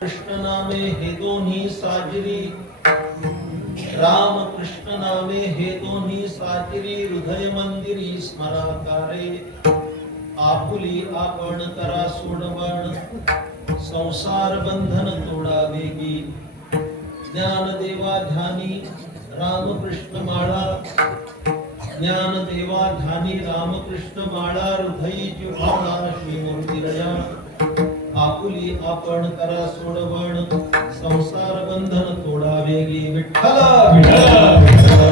कृष्ण नामे हे दोन्ही साजिरी, राम कृष्ण नामे हे दोन्ही साजिरी, हृदय मंदिरी स्मराकारे, आपुली आपण करा सोडवण, संसार बंधन तोडा वेगी, ज्ञान देवा ध्यानी रामकृष्ण माळा, ज्ञान देवा ध्यानी रामकृष्ण माळा, हृदयी जिव्हाळा श्रीमूर्ती रया, आपुली आपण करा सोडवण, संसार बंधन तोडा वेगी, विठ्ठला विठ्ठला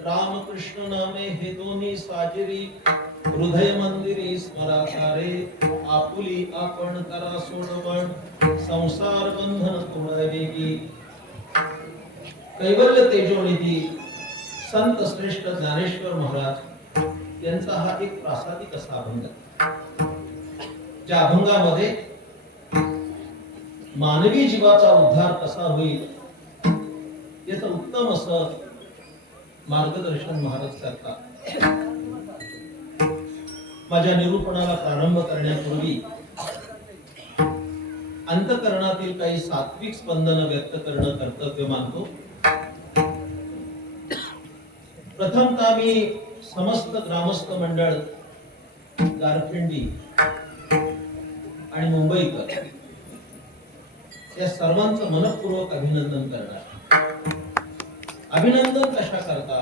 रामकृष्ण नामे हे दोन्ही साजिरी, हृदय मंदिरी स्मराकारे, आपुली आपण करा सोडवण, संसार बंधन तोडा वेगी. कैवल्य तेजोनिधी संत श्रेष्ठ ज्ञानेश्वर महाराज यांचा हा एक प्रासादिक असा अभंग, ज्या अभंगामध्ये मानवी जीवाचा उद्धार कसा होईल याचं उत्तम असं मार्गदर्शन महाराज करतात. माझ्या निरूपणाला प्रारंभ करण्यापूर्वी अंतःकरणातील काही सात्विक स्पंदन व्यक्त करणं कर्तव्य मानतो. प्रथमतः मी समस्त ग्रामस्थ मंडळ, गारपिंडी आणि मुंबईकर या सर्वांचं मनपूर्वक अभिनंदन करणार. अभिनंदन कशा करता?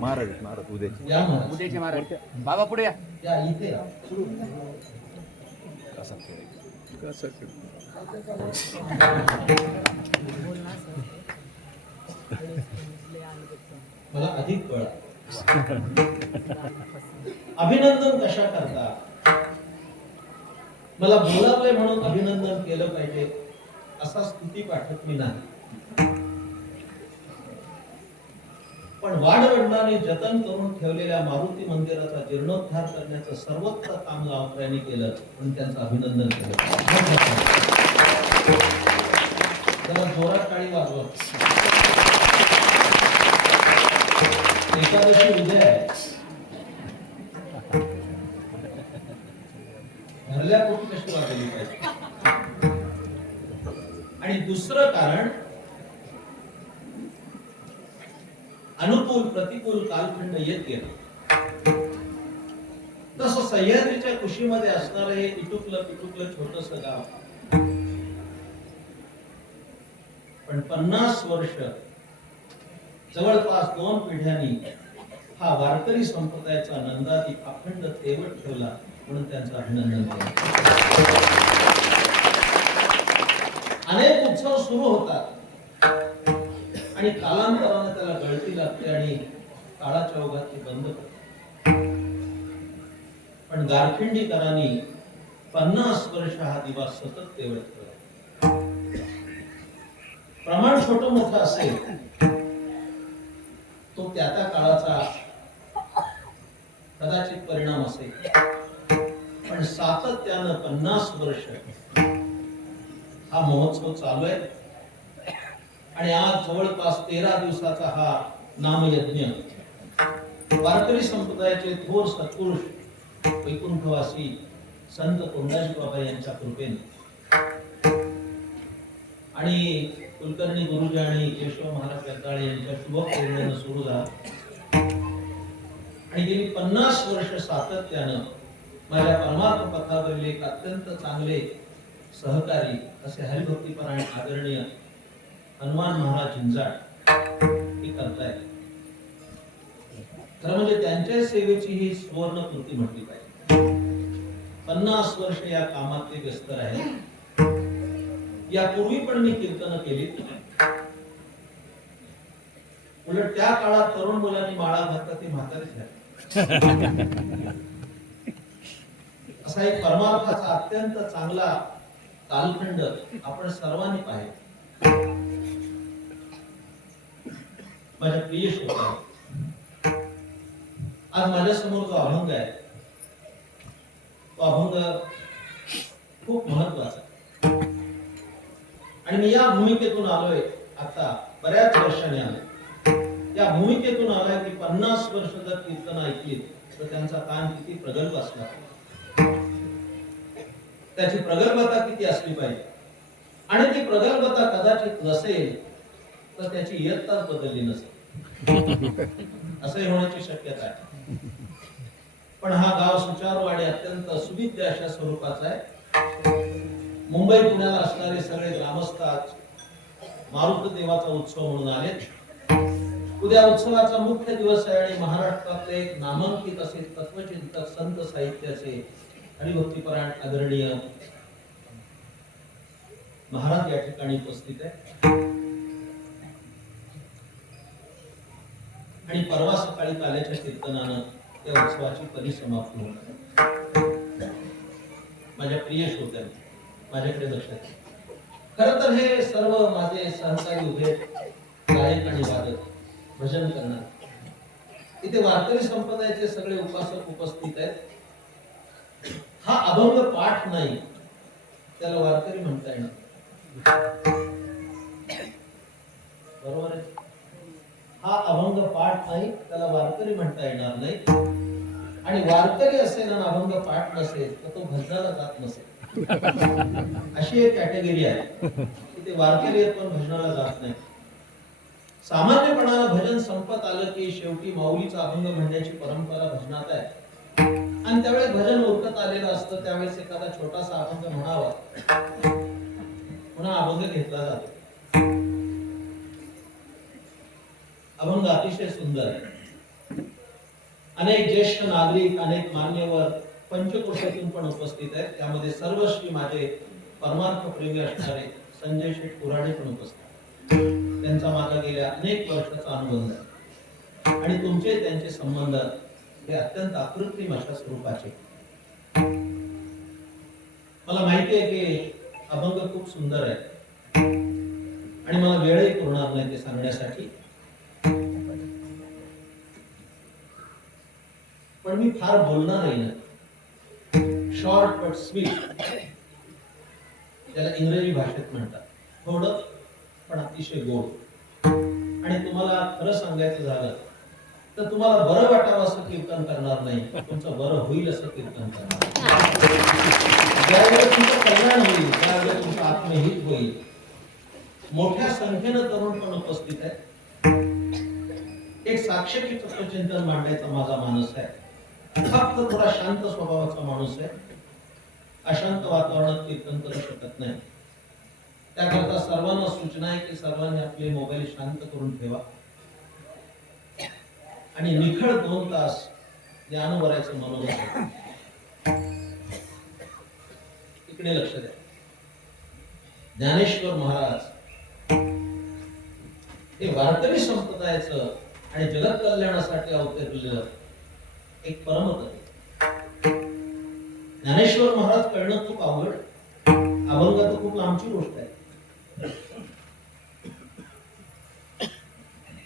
महाराज उद्याचे महाराज बाबा पुढे या इथे मला अधिक कळा. अभिनंदन कशा करता? मला बोलावलंय म्हणून अभिनंदन केलं पाहिजे असा स्तुती पाठक मी नाही, पण वाडवडिलांनी जतन करून ठेवलेल्या मारुती मंदिराचा जीर्णोद्धार करण्याचं सर्वत्र काम गावकऱ्यांनी केलं म्हणून त्यांचं अभिनंदन केलं. त्याला जोरात टाळी वाजवा. एकादशी उद्या आहे, भरल्या पोटी कशी वाजवली पाहिजे. आणि दुसरं कारण, अनुकूल प्रतिकूल कालखंड येत गेला तसं सह्याद्रीच्या कुशीमध्ये असणारं हे इटुकलं पिटुकलं छोटस गाव, पण 50 वर्ष जवळपास 2 पिढ्यांनी हा वारकरी संप्रदायाचा नंदादी अखंड तेवत ठेवला म्हणून त्यांचं अभिनंदन केलं. अनेक उत्सव सुरू होतात आणि कालांतराने त्याला गळती लागते आणि काळाच्या ओघात ते बंद करते. पण गारखिंडीकरांनी 50 वर्ष हा दिवा सतत तेवत ठेवला. प्रमाण छोट मोठं असेल तो त्या त्या काळाचा कदाचित परिणाम असेल, पण सातत्यानं 50 वर्ष हा महोत्सव चालू आहे आणि आज जवळपास 13 दिवसाचा हा नामयज्ञ वारकरी संप्रदायाचे थोर सत्पुरुष वैकुंठवासी संत कोंडाजी बाबा यांच्या कृपेने आणि कुलकर्णी गुरुजी आणि केशव महाराज जगदाळे यांच्या शुभ प्रेरणेने सुरू झाला आणि गेली 50 वर्ष सातत्यानं माझ्या परमार्थ पथावरील एक अत्यंत चांगले सहकारी असे हरिभक्तीपरायण आदरणीय हनुमान महाराज जिंजाड हे करतायत. खरं म्हणजे त्यांच्या सेवेची ही सुवर्ण कृती म्हटली पाहिजे. 50 वर्ष या कामात ते व्यस्त राहिले. यापूर्वी पण मी कीर्तन केली, उलट त्या काळात तरुण मुलांनी माळा घातला ते म्हातारेच झाले. असा एक परमार्थाचा अत्यंत चांगला कालखंड आपण सर्वांनी पाहिले. माझ्या प्रिय श्रोत्यांनो, आज माझ्या समोर जो अभंग आहे तो अभंग खूप महत्वाचा आहे. आणि मी या भूमिकेतून आलोय, आता बऱ्याच वर्षांनी आलोय. या भूमिकेतून आलोय की 50 वर्ष जर कीर्तन ऐकली तर त्यांचा कान किती प्रगल्भ असला, त्याची प्रगल्भता किती असली पाहिजे. आणि ती प्रगल्भता कदाचित नसेल तर त्याची इयत्ताच बदलली नसेल असंही होण्याची शक्यता आहे. पण हा गाव सुचारू आणि अत्यंत सुविद्य अशा स्वरूपाचा आहे. मुंबई पुण्याला असणारे सगळे ग्रामस्थ आज मारुत देवाचा उत्सव म्हणून आले. उद्या उत्सवाचा मुख्य दिवस आहे आणि महाराष्ट्रातले एक नामांकित असे तत्वचिंतक संत साहित्याचे हरिभक्तीपरायण आदरणीय महाराज या ठिकाणी उपस्थित आहे. आणि परवा सकाळी काल्याच्या कीर्तनानं त्या उत्सवाची परिसमाप्ती होणार. माझ्या प्रिय श्रोत्यांनो, माझ्याकडे लक्ष द्या. खर तर हे सर्व माझे सहकारी उभे गायक आणि वादक, भजन करणार, इथे वारकरी संप्रदायाचे सगळे उपासक उपस्थित आहेत. हा अभंग पाठ नाही, त्याला वारकरी म्हणता येणार. बरोबर आहे. हा अभंग पाठ नाही, त्याला वारकरी म्हणता येणार नाही. आणि वारकरी असेल आणि अभंग पाठ नसेल तर तो भजनाला जात नसेल. अशी एक कॅटेगरी आहे की ते वारकरी आहेत पण भजनाला जात नाही. सामान्यपणानं भजन संपत आलं की शेवटी माऊलीचा अभंग म्हणण्याची परंपरा भजनात आहे. आणि त्यावेळेस भजन उरकत आलेलं असतं, त्यावेळेस एखादा छोटासा अभंग म्हणावा, पुन्हा अभंग घेतला जातो. अभंग अतिशय सुंदर आहे. अनेक ज्येष्ठ नागरिक, अनेक मान्यवर पंचक्रोशीतून पण उपस्थित आहेत. त्यामध्ये सर्वश्री माझे परमार्थ प्रेमी असणारे संजय शेठ कुऱ्हाडे पण उपस्थित. त्यांचा माझा गेल्या अनेक वर्षाचा अनुबंध आहे आणि तुमचे त्यांचे संबंध हे अत्यंत अकृत्रिम अशा स्वरूपाचे. मला माहिती आहे की अभंग खूप सुंदर आहे आणि मला वेळही पुरणार नाही ते सांगण्यासाठी. पण मी फार बोलणार आहे ना. शॉर्ट बट स्वीट, त्याला इंग्रजी भाषेत म्हणतात. थोडं पण अतिशय गोड. आणि तुम्हाला खरं सांगायचं झालं तर तुम्हाला बरं वाटावं असं कीर्तन करणार नाही, तुमचं बरं होईल असं कीर्तन करणार. ज्यावेळेस तुमचं कल्याण होईल, त्यावेळेस तुमचं आत्महित होईल. मोठ्या संख्येनं तरुण पण उपस्थित आहे. एक साक्षी तत्वचिंतन मांडायचा माझा मानस आहे. फक्त थोडा शांत स्वभावाचा माणूस आहे. अशांत वातावरणात कीर्तन करू शकत नाही. त्याकरता सर्वांना सूचना आहे की सर्वांनी आपले मोबाईल शांत करून ठेवा आणि निखळ 2 तास ज्ञानोबरायचं मनोरंजन. इकडे लक्ष द्या. ज्ञानेश्वर महाराज हे वारकरी संप्रदायाचं आणि जगत कल्याणासाठी अवतरलेलं एक परमतत्व. ज्ञानेश्वर महाराज कळणं खूप अवघड, अभंग तर खूप लांबची गोष्ट आहे.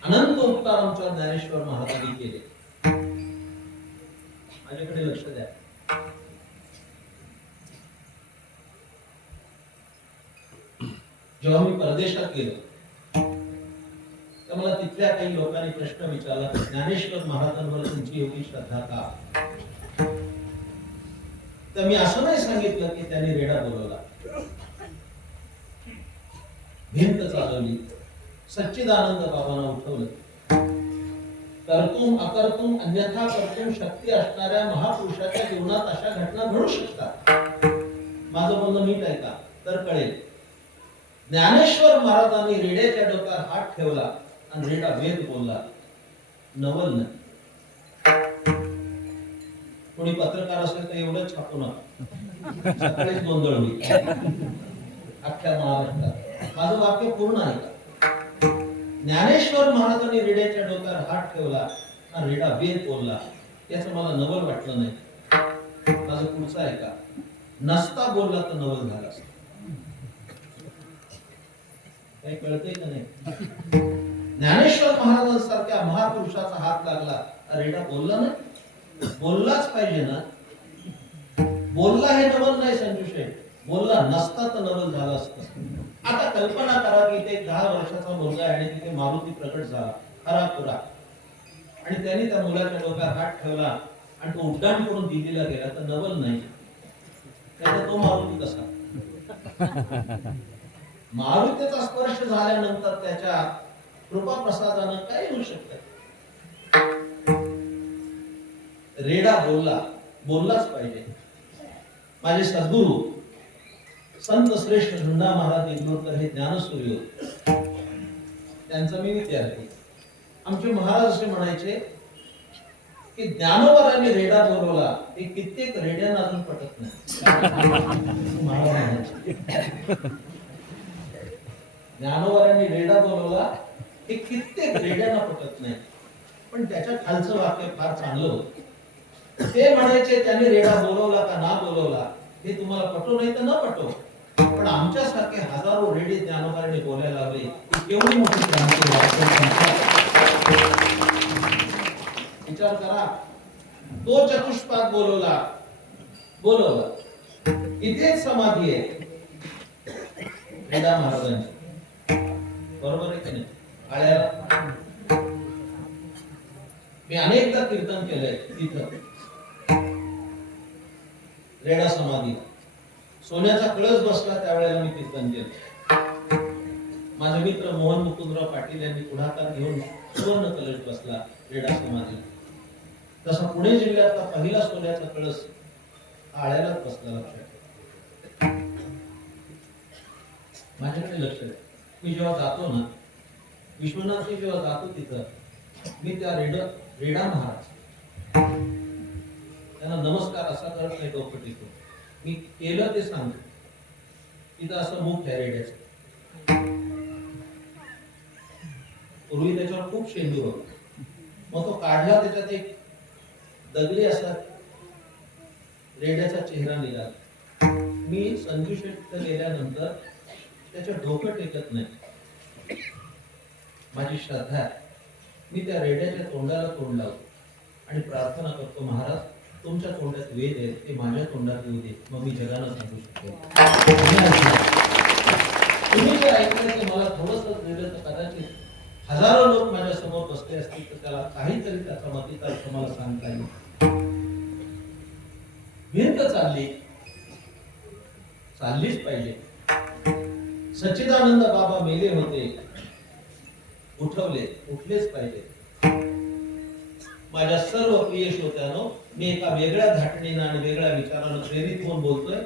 अनंत उपकार आमच्या ज्ञानेश्वर महाराजांनी केले. माझ्याकडे लक्ष द्या. जेव्हा मी परदेशात गेलो तर मला तिथल्या काही लोकांनी प्रश्न विचारला की ज्ञानेश्वर महाराजांवर तुमची एवढी श्रद्धा का? तर मी असं नाही सांगितलं की त्यांनी रेडा बोलवला, भिंत चालवली, सच्चिदानंद बाबांना उठवलं. कर्तुम अकर्तुम अन्यथा कर्तुम शक्ती असणाऱ्या महापुरुषाच्या जीवनात अशा घटना घडू शकतात. माझं बोलणं नीट ऐका तर कळेल. ज्ञानेश्वर महाराजांनी रेड्याच्या डोक्यावर हात ठेवला आणि रेडा वेद बोलला, नवल नाही. कोणी पत्रकार असेल तर एवढंच छापू नका, सकाळीच गोंधळ होईल अख्ख्या महाराष्ट्रात. माझं वाक्य पूर्ण आहे का? ज्ञानेश्वर महाराजांनी रेड्याच्या डोक्यावर हात ठेवला आणि रेडा वेद बोलला, याचं मला नवल वाटलं नाही. माझं पुढचं आहे का? नसता बोलला तर नवल झाला असता. काही कळतंय का नाही? ज्ञानेश्वर महाराजांसारख्या महापुरुषाचा हात लागला, रेडा बोलला ना, बोललाच पाहिजे ना. बोलला हे नवल नाही संजू शेठ, बोलला नसता तर नवल झालं असतं. आता कल्पना करा की इथे 10 वर्षाचा मुलगा आहे आणि तिथे मारुती प्रकट झाला खरा खुरा, आणि त्याने त्या मुलाच्या डोक्यात हात ठेवला आणि तो उड्डाण करून दिल्लीला गेला, तर नवल नाही. त्याचा तो मारुती कसा? मारुतीचा स्पर्श झाल्यानंतर त्याच्या कृपा प्रसादानं काय होऊ शकतं? रेडा बोलला, बोललाच पाहिजे. माझे सद्गुरू संत श्रेष्ठ धुंडा महाराज इंदोरकर हे ज्ञानसूर्य होते, त्यांचा मी विद्यार्थी. आमचे महाराज असे म्हणायचे की ज्ञानोबरांनी रेडा बोलवला ते कित्येक रेड्यांना अजून पटत नाही. महाराज ज्ञानोबरांनी रेडा बोलवला हे कित्येक रेड्यांना पटत नाही. पण त्याच्या खालचं वाक्य फार चांगलं होतं. ते म्हणायचे त्यांनी रेडा बोलवला का ना बोलवला हे तुम्हाला पटो नाही तर न पटो, पण आमच्यासारखे हजारो रेडे ज्ञानोबांनी बोलायला लागले की केवढी मोठी क्रांती विचार करा. तो चतुष्पाद बोलवला इथेच समाधी आहे रेडा महाराजांची, बरोबर आहे की नाही? आळ्याला मी अनेकदा कीर्तन केलंय तिथं रेडा समाधी. सोन्याचा कळस बसला त्यावेळेला मी कीर्तन केलं. माझे मित्र मोहन मुकुंदराव पाटील यांनी पुढाकार घेऊन सुवर्ण कलश बसला रेडा समाधी. तसा पुणे जिल्ह्यातला पहिला सोन्याचा कळस आळ्यालाच बसला. लक्षात माझ्याकडे लक्ष आहे. मी जेव्हा जातो ना विश्वनाथी, जेव्हा जातो तिथं मी त्या रेडा महाराज त्यांना नमस्कार असा करत नाही, डोकं टिकून. मी केलं ते सांगतो. तिथं असं मुख आहे रेड्याचं. पूर्वी त्याच्यावर खूप शेंदूर होता, मग तो काढला, त्याच्यात एक दगडी असा रेड्याचा चेहरा निघाला. मी संजू शेठ गेल्यानंतर त्याच्या डोकं टेकत नाही. माझी श्रद्धा आहे. मी त्या रेड्याच्या तोंडाला तोंड लावतो आणि प्रार्थना करतो, महाराज तुमच्या तोंडात वेद आहे ते माझ्या तोंडात येऊ दे, मग मी जगाला सांगू शकतो. तुम्ही जे ऐकलं ते मला थोडंसं दिलं तर कदाचित हजारो लोक माझ्या समोर बसले असतील तर त्याला काहीतरी त्याचा मतीचा अर्थ मला सांगता येईल. भिंत चाललीच पाहिजे. सच्चिदानंद बाबा मेले होते, उठलेच पाहिजे. माझ्या सर्व प्रिय श्रोत्यांनो, मी एका वेगळ्या धाटणीनं आणि वेगळ्या विचारानं प्रेरित होऊन बोलतोय.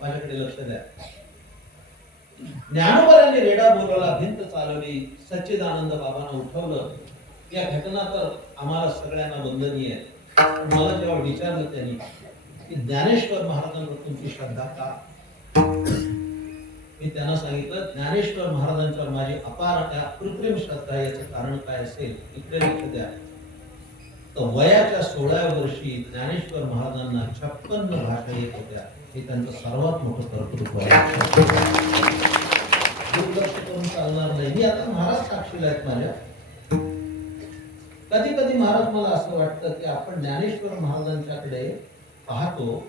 माझ्याकडे लक्ष द्या. ज्ञानोबरांनी रेडा बोलवला, भिंत चालवली, सच्चिदानंद बाबांना उठवलं. या घटना तर आम्हाला सगळ्यांना वंदनीय आहे. मला जेव्हा विचारलं त्यांनी की ज्ञानेश्वर महाराजांवर तुमची श्रद्धा का, मी त्यांना सांगितलं ज्ञानेश्वर महाराजांच्यावर माझी अपार कृत्रिम श्रद्धा. याचं कारण काय असेल? इकडे लक्ष द्या. तर वयाच्या 16व्या वर्षी ज्ञानेश्वर महाराजांना 56 भाषा येत होत्या. हे त्यांचं सर्वात मोठं कर्तृत्व आहे. दुर्लक्ष करून चालणार नाही. मी आता महाराज साक्षीला आहेत माझ्या. कधी कधी महाराज मला असं वाटतं की आपण ज्ञानेश्वर महाराजांच्याकडे पाहतो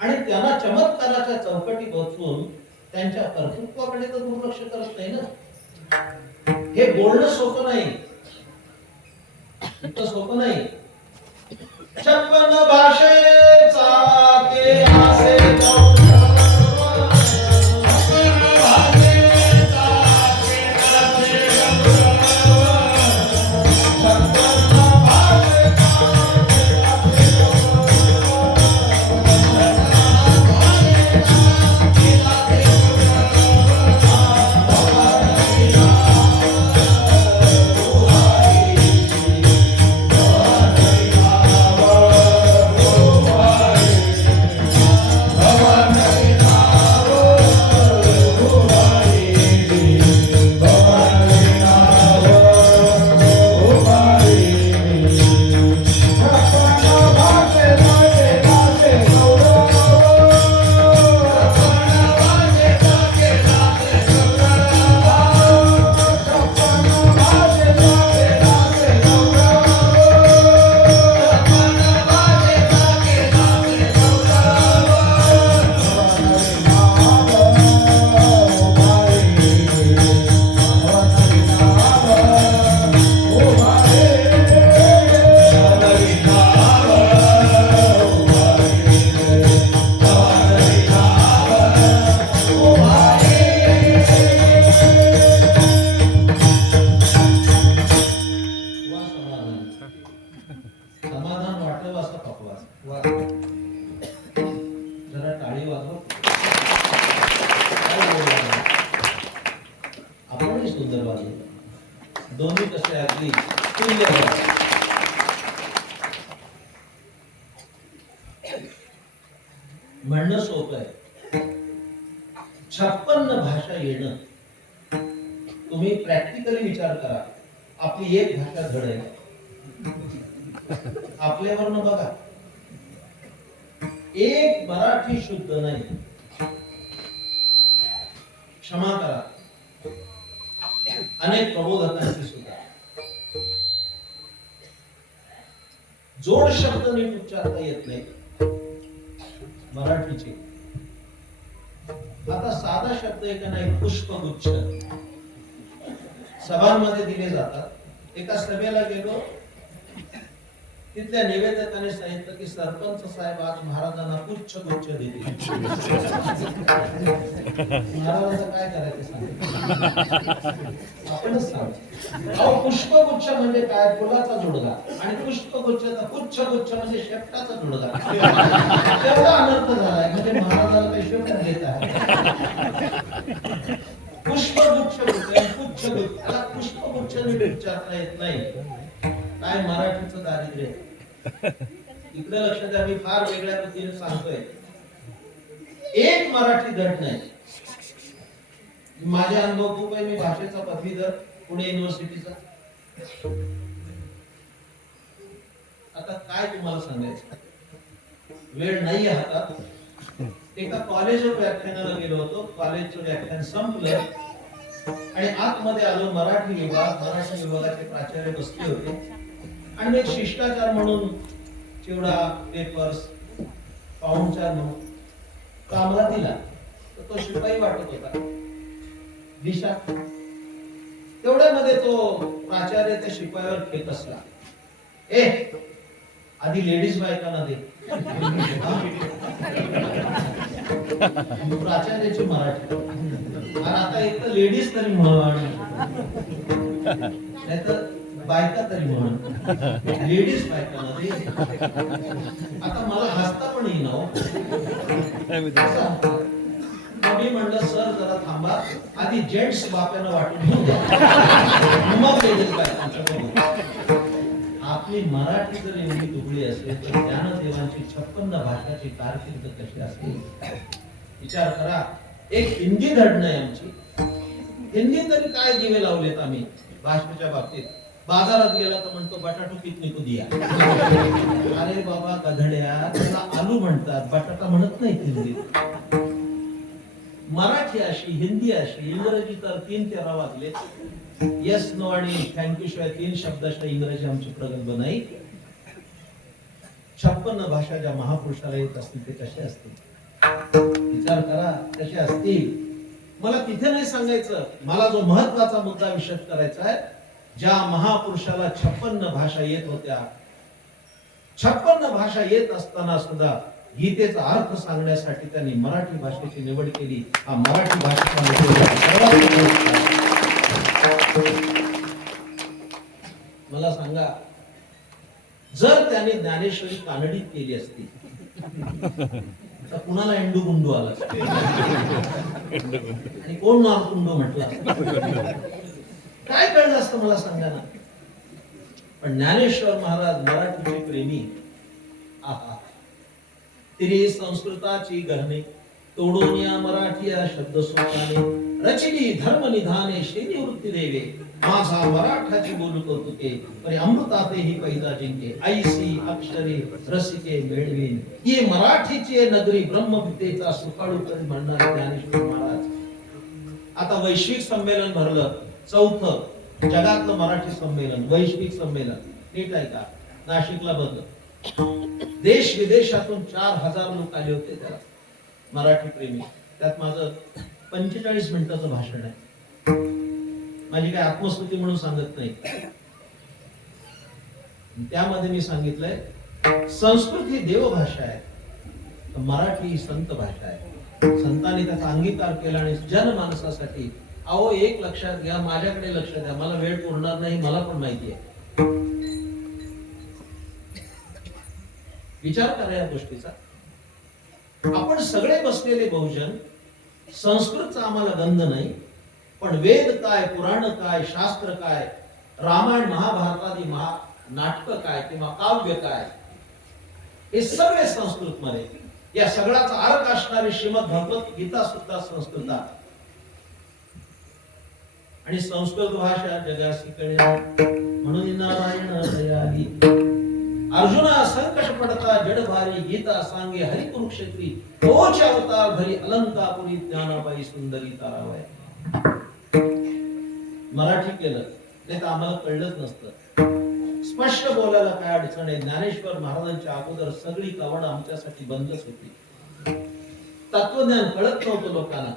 आणि त्यांना चमत्काराच्या चौकटी बसवून त्यांच्या कर्तृत्वाकडे तर दुर्लक्ष करत नाही ना. हे बोलणं सोपं नाही, इतकं सोपं नाही. 56 भाषेचा के आसे सुंदर वाजवलं. दोन्ही कसे अगदी तुल्य वाजले. म्हणणं सोपं आहे, 56 भाषा येणं. तुम्ही प्रॅक्टिकली विचार करा, आपली एक भाषा धड आहे. आपल्यावरनं बघा, एक मराठी शुद्ध नाही. क्षमा करा, अनेक प्रबोधकांची सुद्धा जोड शब्द नीट उच्चारता येत नाही मराठीचे. आता साधा शब्द आहे का नाही, पुष्पगुच्छ सभांमध्ये दिले जातात. एका सभेला गेलो, तिथल्या निवेदकाने सांगितलं की सरपंच साहेब आज महाराजांना पुष्पगुच्छ दिले. महाराजांचं काय करायचं सांग, आपणच सांग. पुष्पगुच्छ म्हणजे काय, फुलाचा जोडगा, आणि पुष्पगुच्छचा पुच्छगुच्छ म्हणजे शेपटाचा जोडगा. तेवढा अनर्थ झालाय, म्हणजे महाराजांना काही शेपट देत आहे. पुष्पगुच्छ पुच्छगुच्छ, त्याला पुष्पगुच्छ उच्चारता येत नाही. काय मराठीचं दारिद्र्य. इकडे लक्ष द्या, मी फार वेगळ्या पद्धतीने सांगतोय. एक मराठी धड नाही. माझे अनुभव खूप आहे. मी भाषेचा पदवीधर, पुणे युनिव्हर्सिटीचा. आता काय तुम्हाला सांगायचं, वेळ नाही हातात. एका कॉलेजवर व्याख्यानाला गेलो होतो. कॉलेजचं व्याख्यान संपलं आणि आतमध्ये आलो. मराठी विभागाचे प्राचार्य बसले होते आणि एक शिष्टाचार म्हणून चिवडा, पेपर्स, पाहुणचार म्हणून कामला दिला. तर तो शिपाई वाटत होता दिशा. तेवढ्यामध्ये तो प्राचार्य त्या शिपायावर खेळ असला, ए आधी लेडीज बायकांना दे. प्राचार्याची मराठी, आणि आता एक तर लेडीज तरी म्हण, नाहीतर बायका तरी म्हण. लेडीज बायकांना दे. आता मला हसता पण येईना. मी म्हणलं सर जरा थांबा, आधी जेंट्स बाप्यानं वाटून घेऊ द्या, मग लेडीज बायकांच्या. आपली मराठी जर एवढी दुबळी असेल तर ज्ञानदेवांची 56 भाषाची कारकीर्द कशी असेल विचार करा. एक हिंदी धड नाही आमची. हिंदी तरी काय दिवे लावलेत आम्ही भाषेच्या बाबतीत. बाजारात गेला तर म्हणतो बटाटो कितने को दिया. अरे बाबा गधड्या, त्याला आलू म्हणतात, बटाटा म्हणत नाही हिंदीत. मराठी अशी, हिंदी अशी, इंग्रजी तर 3-13 वाजले. येस नो आणि थँक्यू शिवाय 3 शब्दाशिवाय इंग्रजी आमची प्रगल्भ नाही. 56 भाषा ज्या महापुरुषाला येत असतील ते कसे असतील विचार करा, कसे असतील. मला तिथे नाही सांगायचं, मला जो महत्वाचा मुद्दा विशद करायचा आहे. ज्या महापुरुषाला 56 भाषा येत होत्या, 56 भाषा येत असताना सुद्धा गीतेचा अर्थ सांगण्यासाठी त्यांनी मराठी भाषेची निवड केली. हा मराठी भाषेचा मला सांगा, जर त्याने ज्ञानेश्वरी कानडीत केली असती तर कुणाला एंडू गुंडू आला आणि कोण नारकुंडू म्हटला काय कळलं असतं मला सांगा ना. पण ज्ञानेश्वर महाराज मराठीचे प्रेमी. आहा, तिरी संस्कृताची गहने तोडून या मराठी या शब्द सोपाने रचिली धर्म निधाने श्रेणी वृत्ती देवे. माझा मराठाची बोलू कौतुके परी अमृतातेही पैदा जिंके. ऐसी अक्षरे रसिके मेळवीन ये मराठीची नगरी ब्रह्मविद्येचा सुखाळू करी म्हणणारे ज्ञानेश्वर महाराज. आता वैश्विक संमेलन भरलं, 4थं जगातलं मराठी संमेलन, वैश्विक संमेलन. नीट आहे का, नाशिकला भरलं. देश विदेशातून 4000 लोक आले होते त्याला, मराठी प्रेमी. त्यात माझं 45 मिनिटाचं भाषण आहे. माझी काय आत्मस्तुती म्हणून सांगत नाही. त्यामध्ये मी सांगितलंय संस्कृत ही देवभाषा आहे, मराठी ही संत भाषा आहे. संतांनी त्याचा अंगीकार केला आणि जनमानसासाठी. अहो एक लक्षात घ्या, माझ्याकडे लक्ष द्या, मला वेळ पुरणार नाही, मला पण माहिती आहे. विचार करा या गोष्टीचा. आपण सगळे बसलेले बहुजन, संस्कृतचा आम्हाला गंध नाही, पण वेद काय, पुराण काय, शास्त्र काय, रामायण महाभारतादी नाटक काय किंवा काव्य काय, हे सगळे संस्कृत मध्ये. या सगळ्याचा अर्थ असणारी श्रीमद भगवत गीता सुद्धा संस्कृतात. आणि संस्कृत भाषा जगासी कळे म्हणून नारायण दयाली. अर्जुना संकट पडता जड भारी, गीता सांगे हरि कुरुक्षेत्री, तोच अवतार धरी अलंकापुरी, ज्ञानाबाई सुंदरी ताराबाई. मराठी केलं नाही तर आम्हाला कळलंच नसतं. स्पष्ट बोलायला काय अडचण आहे. ज्ञानेश्वर महाराजांच्या अगोदर सगळी कवड आमच्यासाठी बंदच होती. तत्वज्ञान कळत नव्हतं लोकांना.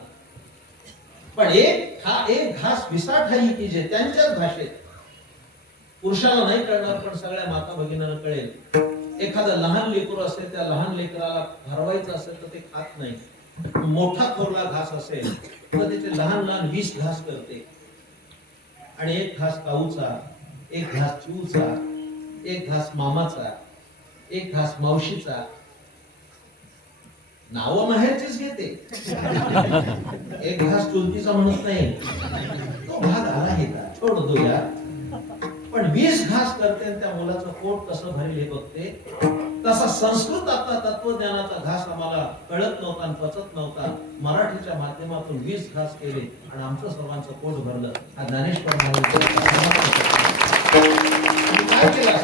पण एक घास विसाठाई की जे त्यांच्याच भाषेत पुरुषाला नाही कळणार पण सगळ्या माता भगिनींना कळेल. एखादं लहान लेकरू असेल, त्या लहान लेकराला भरवायचं असेल तर ते खात नाही. मोठा थोरला घास असेल तर त्याचे लहान लहान 20 घास करते. आणि एक घास काऊचा, एक घास चिऊचा, एक घास मामाचा, एक घास मावशीचा. नाव माहेरचीच घेते. एक घास चुलतीचा म्हणत नाही. तो भाग आला आहे का, छोड दो यार. पण 20 घास करते, त्या मुलाचं पोट कसं भरेल हे बघते. तसा संस्कृतातला तत्वज्ञानाचा घास आम्हाला कळत नव्हता आणि पचत नव्हता. मराठीच्या माध्यमातून 20 घास केले आणि आमचं सर्वांचं पोट भरलं. हा ज्ञानेश्वर काय केलं.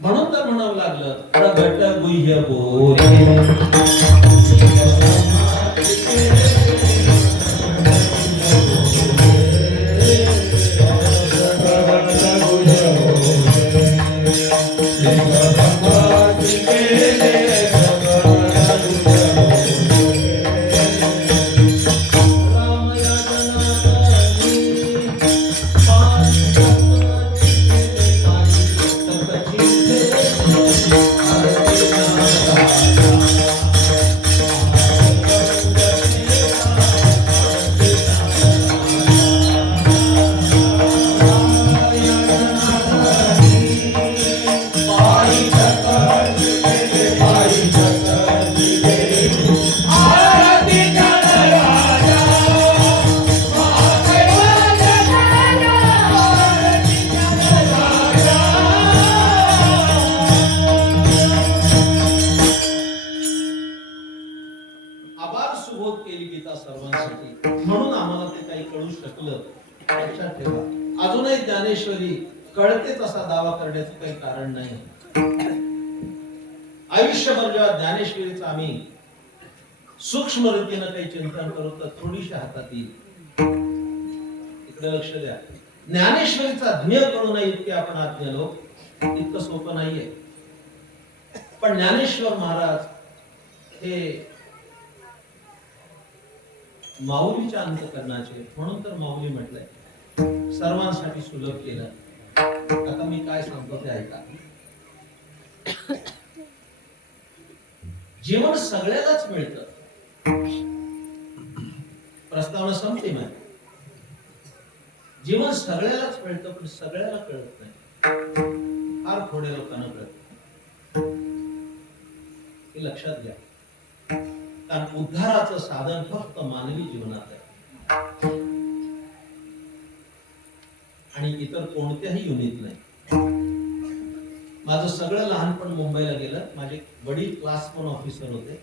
म्हणून तर म्हणावं लागलं, प्रगट गुह्य बोले म्हणून आम्हाला ते काही कळू शकलं. लक्षात ठेवा, अजूनही ज्ञानेश्वरी कळतेच असा दावा करण्याचं काही कारण नाही. आयुष्यभर जेव्हा ज्ञानेश्वरीचं आम्ही सूक्ष्म रीतीनं काही चिंतन करू तर थोडीशी हातात येईल. इकडे लक्ष द्या. ज्ञानेश्वरीचा ज्ञ करू नये इतके आपण आज्ञा लोक, इतकं सोपं नाहीये. पण ज्ञानेश्वर महाराज हे माऊलीच्या अंतःकरणाचे, म्हणून तर माऊली म्हटलंय सर्वांसाठी सुलभ केलं. आता मी काय सांगतो ते ऐका. जीवन सगळ्यालाच मिळतं. प्रस्तावना संपते माझी. जीवन सगळ्यालाच मिळतं पण सगळ्याला कळत नाही. फार थोड्या लोकांना कळत. हे लक्षात घ्या. कारण उद्धाराचं साधन फक्त मानवी जीवनात आहे आणि इतर कोणत्याही युनिट नाही. माझं सगळं लहानपण मुंबईला गेलं. माझे वडील क्लास 1 ऑफिसर होते.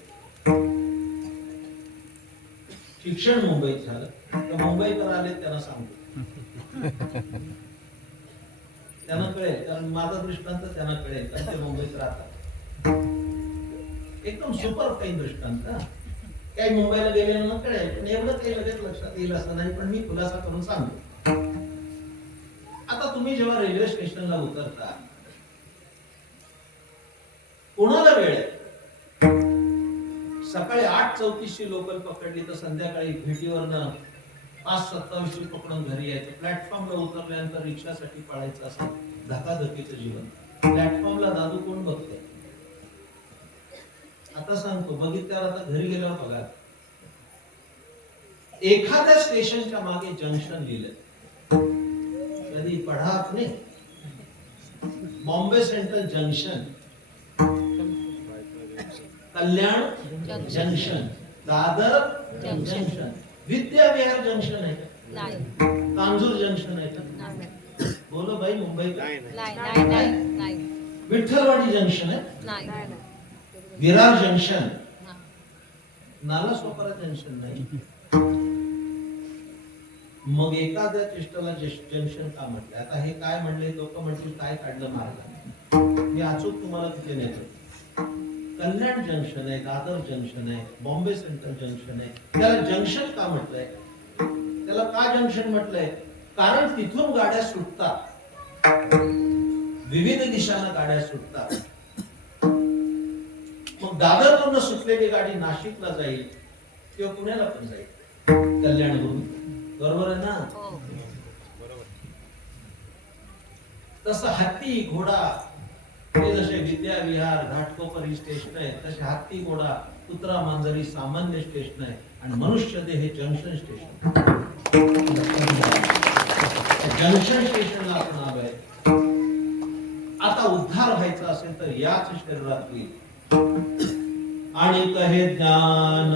शिक्षण मुंबईत झालं. तर मुंबईकर आले त्यांना सांगतो, त्यांना कळेल. कारण माझा दृष्टांत त्यांना कळेल कारण ते मुंबईत राहतात. एकदम सुपर फाईन दृष्टांत. काही मुंबईला गेलेलं न कळेल पण एवढं काही लगेच लक्षात येईल असं नाही. पण मी खुलासा करून सांगतो. आता तुम्ही जेव्हा रेल्वे स्टेशनला उतरता, कोणाला वेळ आहे? सकाळी 8:34 लोकल पकडली तर संध्याकाळी भेटीवरनं 5:27 पकडून घरी यायचं. प्लॅटफॉर्मला उतरल्यानंतर रिक्षासाठी पळायचं असं धकाधकीचं जीवन. प्लॅटफॉर्मला दादू कोण बघते? आता सांगतो, बघितल्यावर आता घरी गेल्यावर बघा. एखाद्या स्टेशनच्या मागे जंक्शन लिहिलंय. कधी पढ़ा आपने? बॉम्बे सेंट्रल जंक्शन, कल्याण junction, Dadar junction, Vidya Vihar junction आहे. नाही कांजूर जंक्शन आहे का? नाही बोलो बाई मुंबई नाही नाही नाही नाही विठ्ठलवाडी जंक्शन आहे, नाही विरार जंक्शन, नालासोपारा जंक्शन नाही. मग एखाद्या चेष्टाला जंक्शन का म्हटलं? आता हे काय म्हणले लोक म्हणतील काय काढलं मार्ग. मी अचूक तुम्हाला तिथे नेतो. कल्याण जंक्शन आहे, दादर जंक्शन आहे, बॉम्बे सेंट्रल जंक्शन आहे. त्याला जंक्शन का म्हटलंय? त्याला का जंक्शन म्हटलंय? कारण तिथून गाड्या सुटतात, विविध दिशांना गाड्या सुटतात. मग दादरवरून सुटलेली गाडी नाशिकला जाईल किंवा पुण्याला पण जाईल, कल्याणवरून. बरोबर आहे ना? तसं हत्ती घोडा हे जसे विद्याविहार घाटकोपर स्टेशन आहे, तसे हत्ती घोडा कुत्रा मांजरी सामान्य स्टेशन आहे आणि मनुष्य देह हे जंक्शन स्टेशन. जंक्शन स्टेशनला आपण आलोय. आता उद्धार व्हायचा असेल तर याच शरीरात होईल. आणि कहे ज्ञान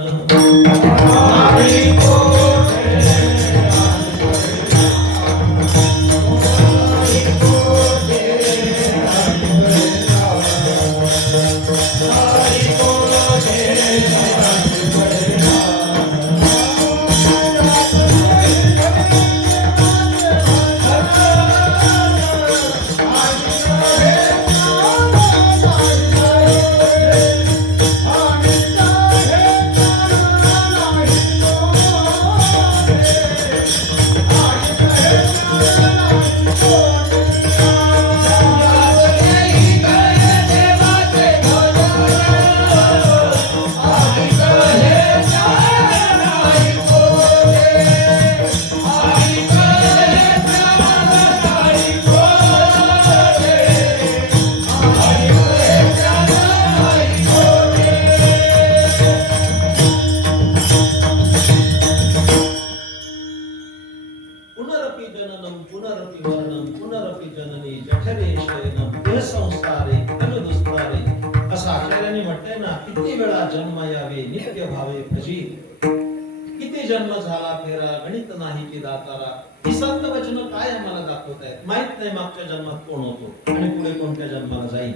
माहित नाही मागच्या जन्मात कोण होतो आणि पुढे कोणत्या जन्माला जाईल.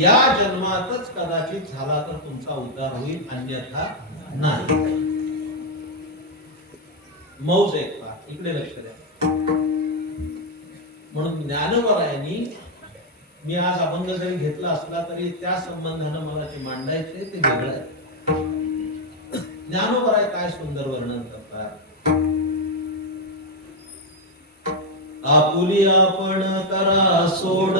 या जन्मातच कदाचित झाला तर तुमचा उद्धार होईल, अन्यथा नाही. मौज एक पा इकडे लक्ष द्या. म्हणून ज्ञानवरायांनी, मी आज अभंग जरी घेतला असला तरी त्या संबंधानं मला जे मांडायचे ते वेगळं आहे. ज्ञानवराय काय सुंदर वर्णन करतात. आपुली आपण करा सोड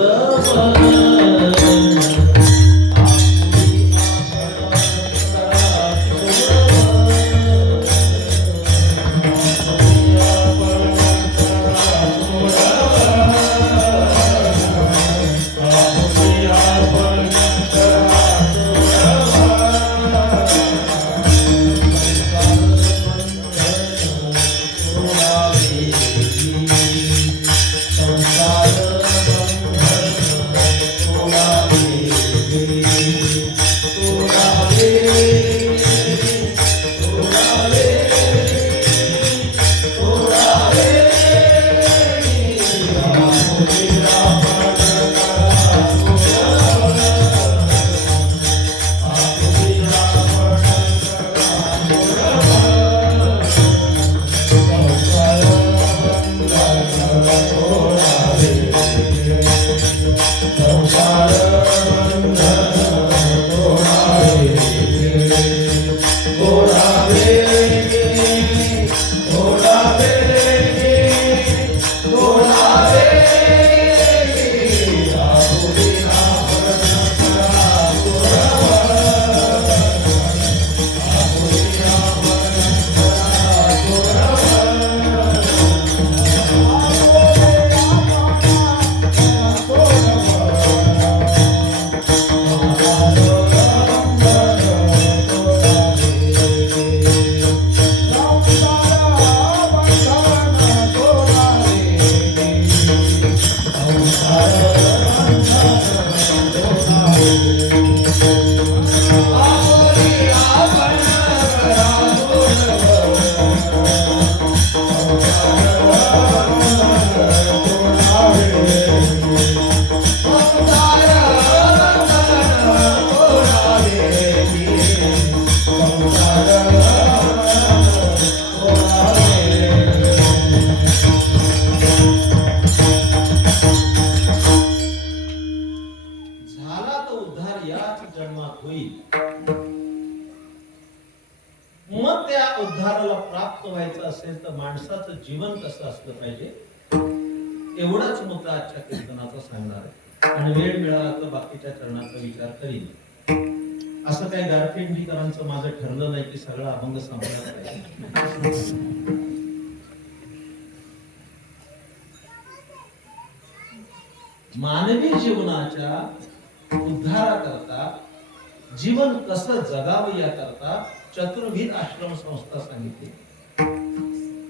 मग त्या उद्धाराला प्राप्त व्हायचं असेल तर माणसाचं जीवन कसं असलं पाहिजे एवढाच मुद्दा आजच्या कीर्तनाचा सांगणार आहे. आणि वेळ मिळाला तर बाकीच्या चरणाचा विचार करीन. असं काही गारपिंडीकरांचं माझं ठरलं नाही की सगळा अभंग संपला पाहिजे. मानवी जीवनाच्या उद्धाराकरता जीवन कसं जगावं याकरता चतुर्विध आश्रम संस्था सांगितली.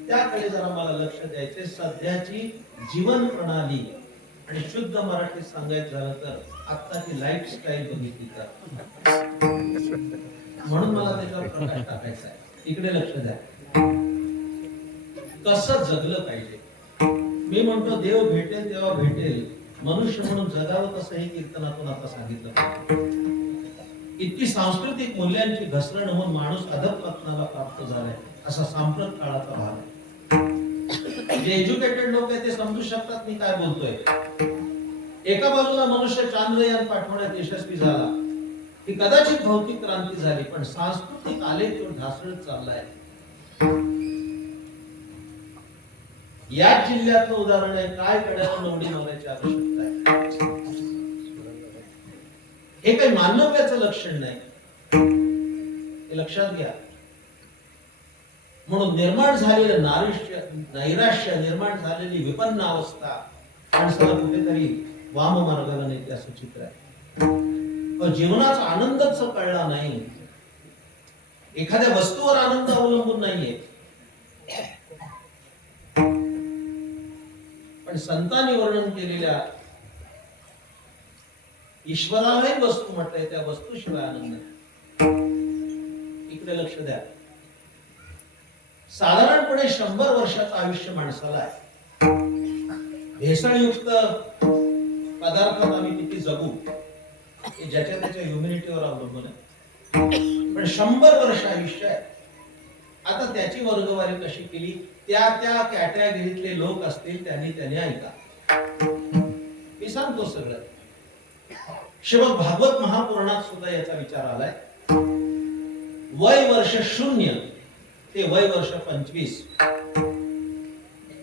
त्याकडे जरा मला लक्ष द्यायचे. सध्याची जीवन प्रणाली आणि शुद्ध मराठीत सांगायचं झालं तर आत्ताची लाईफस्टाईल बघितली तर म्हणून मला त्याच्यावर प्रकाश टाकायचा आहे. इकडे लक्ष द्या. कसं जगलं पाहिजे. मी म्हणतो देव भेटेल तेव्हा भेटेल, मनुष्य म्हणून जगावं कसं हे कीर्तनातून आता सांगितलं पाहिजे. इतकी सांस्कृतिक मूल्यांची घसरण होऊन माणूस अधःपतनाला प्राप्त झालाय असा सांप्रत काळाचा भाग आहे. जे एज्युकेटेड लोक आहेत ते समजू शकतात मी काय बोलतोय. एका बाजूला मनुष्य चांद्रयान पाठवण्यात यशस्वी झाला ही कदाचित भौतिक क्रांती झाली, पण सांस्कृतिक आलेख तो ढासळत चाललाय. याच जिल्ह्यातलं उदाहरण आहे. काय कड्याला नवडी मारायची आवश्यकता आहे. हे काही मानव्याचं लक्षण नाही, हे लक्षात घ्या. म्हणून निर्माण झालेलं नैराश्य, निर्माण झालेली विपन्न अवस्था माणसाला कुठेतरी वाम मार्गाला नेते असं चित्र आहे. जीवनाचा आनंदच कळला नाही. एखाद्या वस्तूवर आनंद अवलंबून नाहीये. पण संतांनी वर्णन केलेल्या ईश्वरालाही वस्तू म्हटलंय, त्या वस्तूशिवाय आनंद नाही. इकडे लक्ष द्या. साधारणपणे 100 वर्षाचं आयुष्य माणसाला आहे. भेसळयुक्त पदार्थात आम्ही किती जगू हे ज्याच्या त्याच्या ह्युमिनिटीवर अवलंबून आहे. पण 100 वर्ष आयुष्य आहे. आता त्याची वर्गवारी कशी केली त्या त्या कॅटेगरीतले लोक असतील त्यांनी ऐका. मी सांगतो सगळं. श्रीमद भागवत महापुराणात सुद्धा याचा विचार आलाय. वय वर्ष 0 ते वय वर्ष 25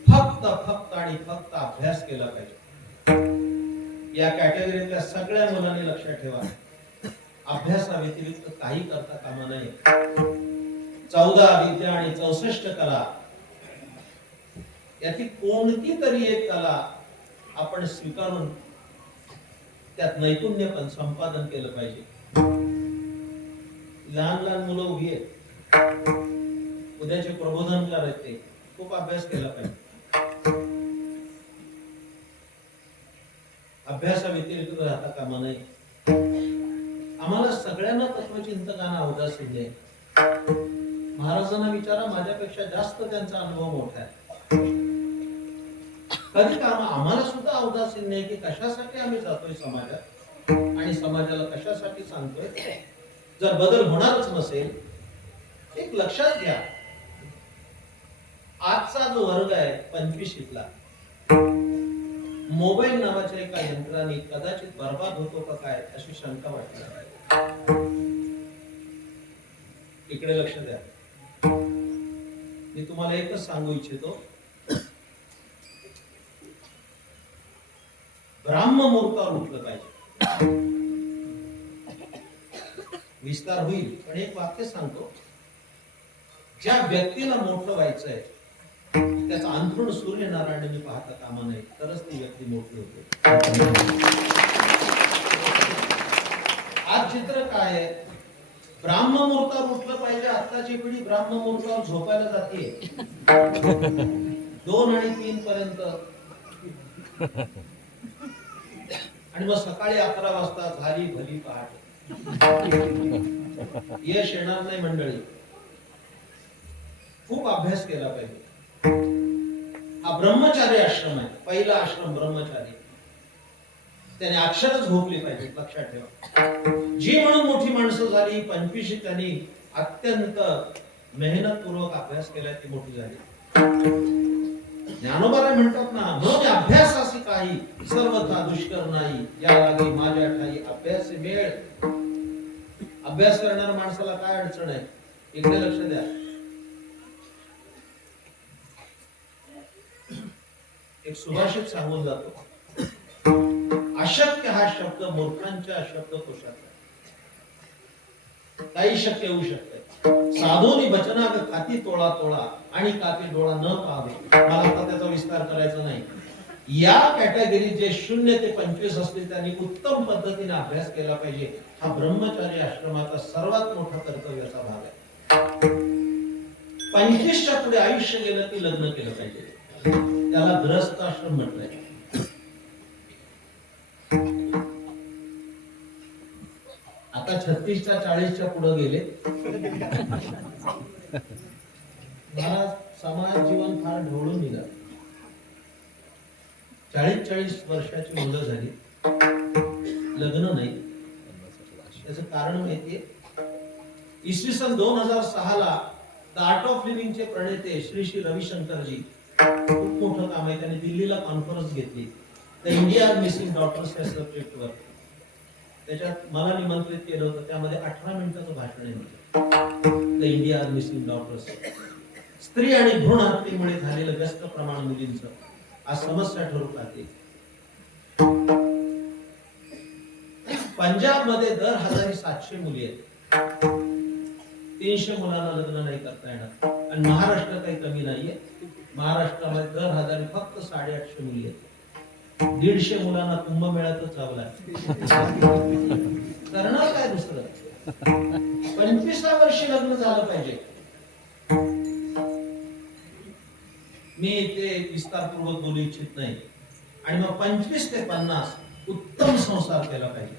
फक्त आणि फक्त अभ्यास केला पाहिजे. या कॅटेगरीतल्या सगळ्या मुलांनी लक्षात ठेवा, अभ्यासाव्यतिरिक्त काही करता कामा नये. 14 विद्या आणि 64 कला याची कोणती तरी एक कला आपण स्वीकारून त्यात नैपुण्य पण संपादन केलं पाहिजे. लहान लहान मुलं उभी आहेत, उद्याचे प्रबोधनकार आहेत, ते खूप अभ्यास केला पाहिजे. अभ्यासाव्यतिरिक्त राहता कामा नये. आम्हाला सगळ्यांना तत्वचिंतकांना उदासीन आहे. महाराजांना विचारा, माझ्यापेक्षा जास्त त्यांचा अनुभव मोठा आहे. कधी का आम्हाला सुद्धा उदासीन नाही की कशासाठी आम्ही जातोय समाजात आणि समाजाला कशासाठी सांगतोय. जर बदल होणारच नसेल, एक लक्षात घ्या, आजचा जो वर्ग आहे 25वीतला मोबाईल नावाच्या एका यंत्राने कदाचित बर्बाद होतो का काय अशी शंका वाटते. इकडे लक्ष द्या. मी तुम्हाला एकच सांगू इच्छितो, ब्राह्म मुहूर्तावर उठलं पाहिजे. विस्तार होईल, पण एक वाक्य सांगतो. ज्या व्यक्तीला मोठं व्हायचंय त्याचं अंथरूण सूर्यनारायणांनी पाहता कामा नये, तरच ती व्यक्ती मोठी होते. आज चित्र काय आहे? ब्राह्म मुहूर्तावर उठलं पाहिजे. आताची पिढी ब्राह्म मुहूर्तावर झोपायला जाते 2 आणि 3 पर्यंत, आणि मग सकाळी 11 वाजता झाली भली पहाट. यश येणार नाही मंडळी. खूप अभ्यास केला पाहिजे. हा ब्रह्मचारी आश्रम आहे. पहिला आश्रम ब्रह्मचारी. त्याने अक्षरच झोपली पाहिजे, लक्षात ठेवा. जी म्हणून मोठी माणसं झाली 25 त्यांनी अत्यंत मेहनतपूर्वक अभ्यास केला, ती मोठी झाली. ज्ञानोबा म्हणतात ना, म्हणून अभ्यासासी काही सर्वथा दुष्कर नाही, या लागे माझ्या ठाई अभ्यास मेळ. अभ्यास करणाऱ्या माणसाला काय अडचण आहे? इकडे लक्ष द्या. एक सुभाषित सांगून जातो, अशक्य हा शब्द मूर्खांच्या शब्दकोशात काही शक्य होऊ शकते. साधूनी वचनाग खाती तोळा तोळा आणि काती डोळा न पाहावे. मला आता त्याचा विस्तार करायचा नाही. या कॅटेगरीत जे 0 ते 25 असतील त्यांनी उत्तम पद्धतीने अभ्यास केला पाहिजे. हा ब्रह्मचारी आश्रमाचा सर्वात मोठा कर्तव्याचा भाग आहे. 25च्या पुढे आयुष्य गेलं की लग्न केलं पाहिजे. त्याला ग्रस्त आश्रम म्हटलंय. आता 36च्या 40च्या पुढे गेले. मला समाज जीवन फार ढवळून निघालं. 40 वर्षाची मुलं झाली, लग्न नाही. त्याचं कारण माहितीये, इसवी सन 2006ला द आर्ट ऑफ लिव्हिंगचे प्रणेते श्री श्री रविशंकरजी, खूप मोठं काम आहे, त्यांनी दिल्लीला कॉन्फरन्स घेतली the India are missing daughters या सब्जेक्टवर. त्याच्यात मला निमंत्रित केलं होतं. त्यामध्ये 18 मिनिटाचं भाषण आहे. The India are missing daughters. स्त्री आणि भ्रूण हत्येमुळे झालेलं व्यस्त प्रमाण मुलींचं आज समस्या ठरू पाहते. पंजाब मध्ये दर 1700 मुली आहेत. 300 मुलांना लग्न नाही करता येणार. आणि महाराष्ट्र काही कमी नाहीये. महाराष्ट्रामध्ये दर 1000 फक्त 850 मुली आहेत. 150 मुलांना कुंभमेळ्यातच जावं लागतं. करणार काय दुसरं? 25व्या वर्षी लग्न झालं पाहिजे. मी ते विस्तारपूर्वक बोलू इच्छित नाही. आणि मग 25 ते 50 उत्तम संसार केला पाहिजे.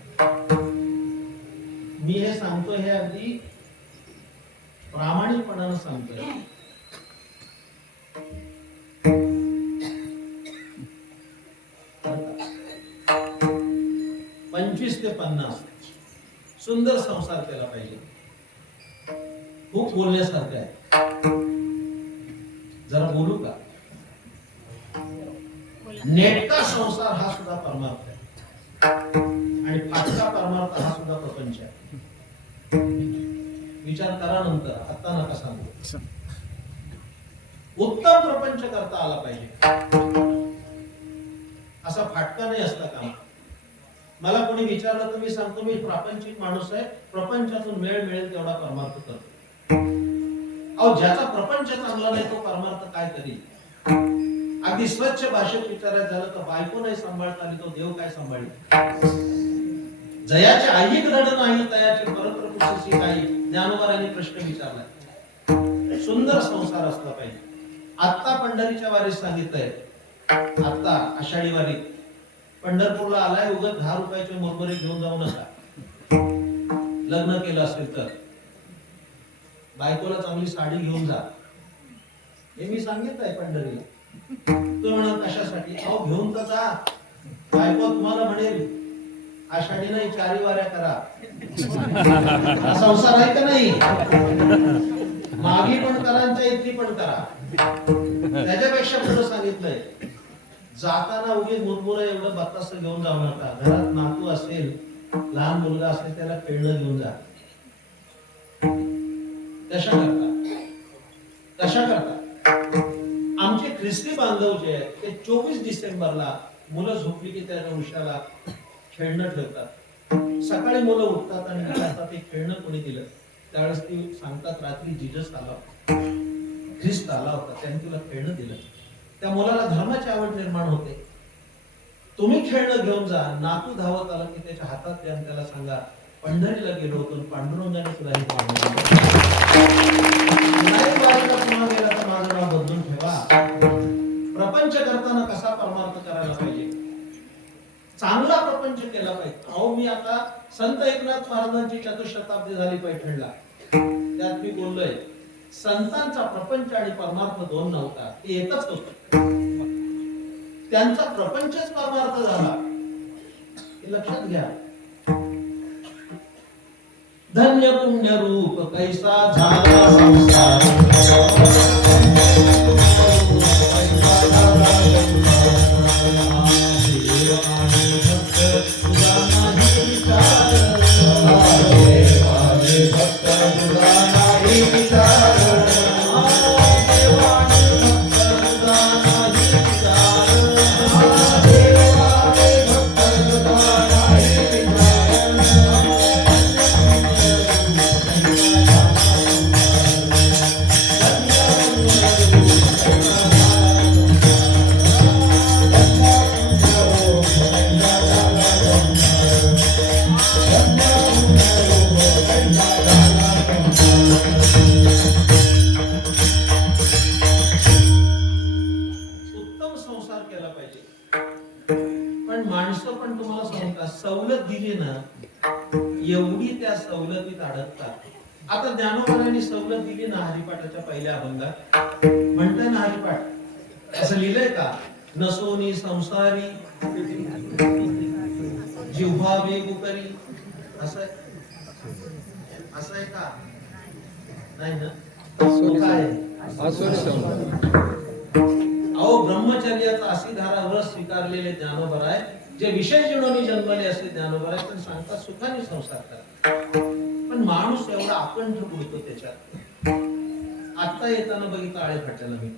मी हे सांगतो, हे अगदी प्रामाणिकपणानं सांगतोय. 25 ते 50 सुंदर संसार केला पाहिजे. खूप बोलण्यासारखं आहे. जरा बोलू का? नेटका संसार हा सुद्धा परमार्थ आहे आणि फाटका परमार्थ हा सुद्धा प्रपंच आहे. विचार करा नंतर, आता नका सांगू. उत्तम प्रपंच करता आला पाहिजे. असा फाटका नाही असता कामा. मला कोणी विचारलं तर मी सांगतो, मी प्रापंचिक माणूस आहे. प्रपंचातून मेळ मिळेल तेवढा परमार्थ करतो. अहो, ज्याचा प्रपंच चांगला नाही तो परमार्थ काय करील? अगदी स्वच्छ भाषेत विचारायचं झालं तर बायको नाही सांभाळता आली तो देव काय सांभाळेल? जयाचे ऐहिक रड नाही तयाचे परत्र कुशसी काही, ज्ञानोबारांनी प्रश्न विचारलाय. सुंदर संसार असला पाहिजे. आत्ता पंढरीच्या वारीत सांगितलंय, आत्ता आषाढी वारीत पंढरपूरला आलाय, उगाच 10 रुपयाचे मुरमुरे घेऊन जाऊ नका. लग्न केलं असेल तर बायकोला चांगली साडी घेऊन जा. हे मी सांगितलंय पंढरीला. तो म्हणा कशासाठी? अहो घेऊन तर जा. बायको तुम्हाला म्हणेल आषाढी नाही 4 वाऱ्या करा. हा संसार आहे का नाही? मागी पण करा, इथली पण करा. त्याच्यापेक्षा पुढे सांगितलंय, जाताना उगीच मुरमुरे एवढं बत्तास घेऊन जाऊ नका. घरात नातू असेल, लहान मुलगा असेल, त्याला खेळणं घेऊन जा. कशा करता आमचे ख्रिस्ती बांधव जे आहेत ते 24 डिसेंबरला मुलं झोपली की त्या उशाला खेळणं ठेवतात. सकाळी मुलं उठतात आणि विचारतात ते खेळणं कोणी दिलं. त्यावेळेस ती सांगतात रात्री जीजस आला, ख्रिस्त आला होता, त्यांनी तुला खेळणं दिलं. त्या मुलाला धर्माची आवड निर्माण होते. तुम्ही खेळणं घेऊन जा. नातू धावत आला की त्याच्या हातात द्या आणि त्याला सांगा पंढरीला गेलो होतो, पांडुरंगाने तुला हे गेला तर माझं नाव बदलून ठेवा. प्रपंच करताना कसा परमार्थ करायला पाहिजे? चांगला प्रपंच केला पाहिजे. अहो, मी आता संत एकनाथ महाराजांची चतुशताब्दी झाली पैठणला, त्यात मी बोललोय संतांचा प्रपंच आणि परमार्थ दोन नव्हता, ते एकच होत. त्यांचा प्रपंचच परमार्थ झाला, हे लक्षात घ्या. धन्य पुण्य रूप कैसा झाला संसार, भक्त पण तुम्हाला सांगू का, सवलत दिली ना एवढी त्या सवलतीत अडकतात. आता ज्ञानोबांनी सवलत दिली ना हरिपाठाच्या पहिल्या अभंगात, म्हणतं ना हरिपाठ असं लिहिलंय का, नसोनी संसारी जिव्हा वेगू करी, असं आहे? असं आहे का? नाही ना. काय अहो, ब्रह्मचर्याचा अशी धारा रस स्वीकारलेले ज्ञानोबर आहे, जे विषय जीवनाने जन्मले असे ज्ञानोबर आहे, पण सांगतात सुखाने संसार करा. पण माणूस एवढा आकंठ बोलतो त्याच्यात. आता येताना बघितलं आळे फाट्याला, मी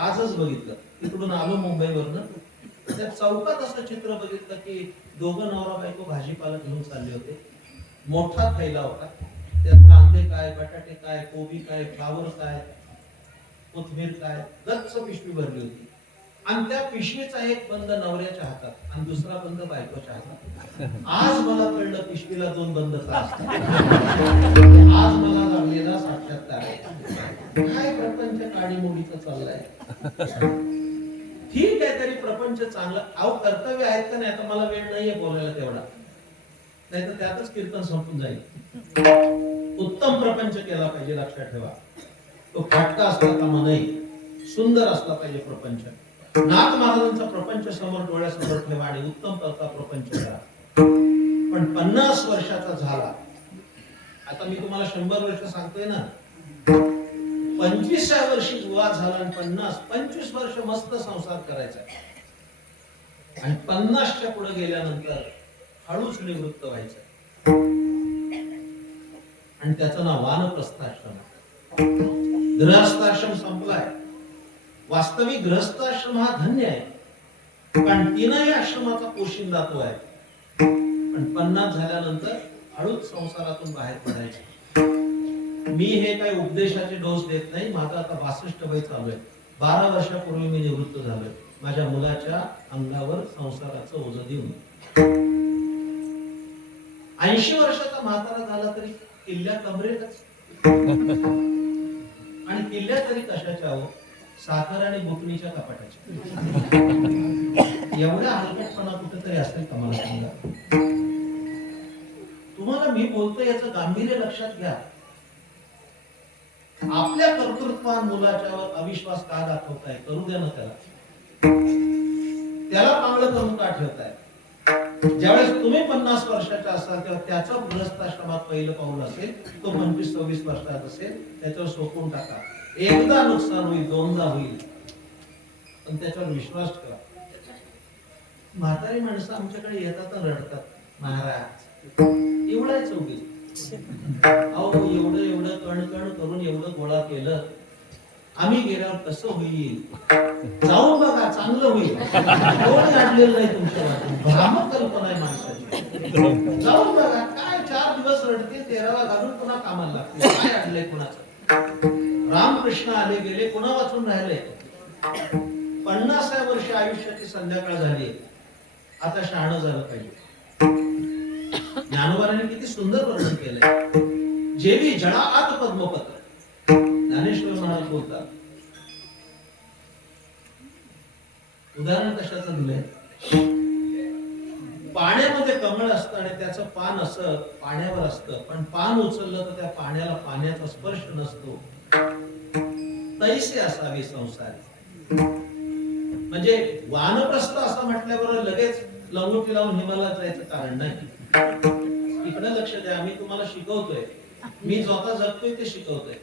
आजच बघितलं, तिकडून आलो मुंबईवरनं, त्या चौकात असं चित्र बघितलं की दोघं नवरा बायको भाजीपाला घेऊन चालले होते. मोठा थैला होता, त्यात कांदे काय, बटाटे काय, कोबी काय, फ्लावर काय, कोथिंबीर काय, गच्च पिशवी भरली होती. आणि त्या पिशवीचा एक बंद नवऱ्याच्या हातात आणि दुसरा बंद बायकोच्या हातात. आज मला कळलं पिशवीला दोन बंद का असतात. आज मला लागलेला साक्षात्कार आहे. काय प्रपंच काडीमोडीचं चाललंय. ठीक आहे, तरी प्रपंच चांगलं. अहो, कर्तव्य आहेत का नाही, आता मला वेळ नाहीये बोलायला तेवढा, नाही तर त्यातच कीर्तन संपून जाईल. उत्तम प्रपंच केला पाहिजे, लक्षात ठेवा. तो फाटका असला कामा नाही, सुंदर असला पाहिजे प्रपंच. नाथ महाराजांचा प्रपंच समोर डोळ्यासमोर ठेवा आणि उत्तम प्रपंच करा. पण 50 वर्षाचा झाला, आता मी तुम्हाला 100 वर्ष सांगतोय ना, 25व्या वर्षी विवाह झाला आणि 25 वर्ष मस्त संसार करायचा आणि 50च्या पुढे गेल्यानंतर हळूच निवृत्त व्हायचं. आणि त्याचं नाव वानप्रस्थाश्रम. गृहस्थाश्रम संपलाय. वास्तविक गृहस्थाश्रम हा धन्य आहे, कारण तीनही आश्रमाचा पोशिंदा तो आहे. पण 50 झाल्यानंतर हळूच संसारातून बाहेर पडायचे. मी हे काही उपदेशाचे डोस देत नाही. माझा आता 62 वय चालू आहे. 12 वर्षापूर्वी मी निवृत्त झालोय, माझ्या मुलाच्या अंगावर संसाराचं ओझं देऊन. 80 वर्षाचा म्हातारा झाला तरी किल्ल्या कमरेलच. आणि किल्ल्या तरी कशाच्या हो, साखर आणि बुकणीच्या कपाटाच्या. एवढा हलकटपणा कुठेतरी असेल का मला सांगा. तुम्हाला मी बोलतोय याचं गांभीर्य लक्षात घ्या. आपल्या कर्तृत्वान मुलाच्यावर अविश्वास का दाखवताय? करू द्या ना त्याला. त्याला चांगलं करून का ठेवताय? ज्यावेळेस तुम्ही 50 वर्षाचा असाल तेव्हा त्याचं गृहस्थाश्रमात पहिलं पाऊल असेल, तो 25-26 वर्षाचा असेल, त्याच्यावर सोपून टाका. एकदा नुकसान होईल, दोनदा होईल, पण त्याच्यावर विश्वास ठेवा. म्हातारी माणसं आमच्याकडे येतात आणि रडतात, महाराज एवढा चौकी. अहो, एवढं कण करून एवढं गोळा केलं, आम्ही गेल्यावर कसं होईल? जाऊन बघा, चांगलं होईल. कोणी आणलेलं नाही तुमच्या वाटून, भ्रामक कल्पना आहे माणसाची. जाऊन बघा, काय 4 दिवस रडते, 13वा घालून पुन्हा कामाला लागते. काय आणलंय कुणाचं? रामकृष्ण आले गेले, पुन्हा वाचून राहिले. 50व्या वर्षी आयुष्याची संध्याकाळ झाली, आता शहाणं झालं पाहिजे. ज्ञानोबांनी किती सुंदर वर्णन केलंय. जेवी जडाआत पद्मपत्र, ज्ञानेश्वर महाराज बोलतात. उदाहरण कशाचं दिलंय? पाण्यामध्ये कमळ असतं आणि त्याचं पान असं पाण्यावर असतं, पण पान उचललं तर त्या पाण्याला पाण्याचा स्पर्श नसतो. तैसे असावे संसारी. म्हणजे वानप्रस्थ असं म्हटल्यावर लगेच लंगोटी लावून हिमालयात जायचं कारण नाही. इकडे लक्ष द्या, आम्ही तुम्हाला शिकवतोय, मी स्वतः जगतोय ते शिकवतोय.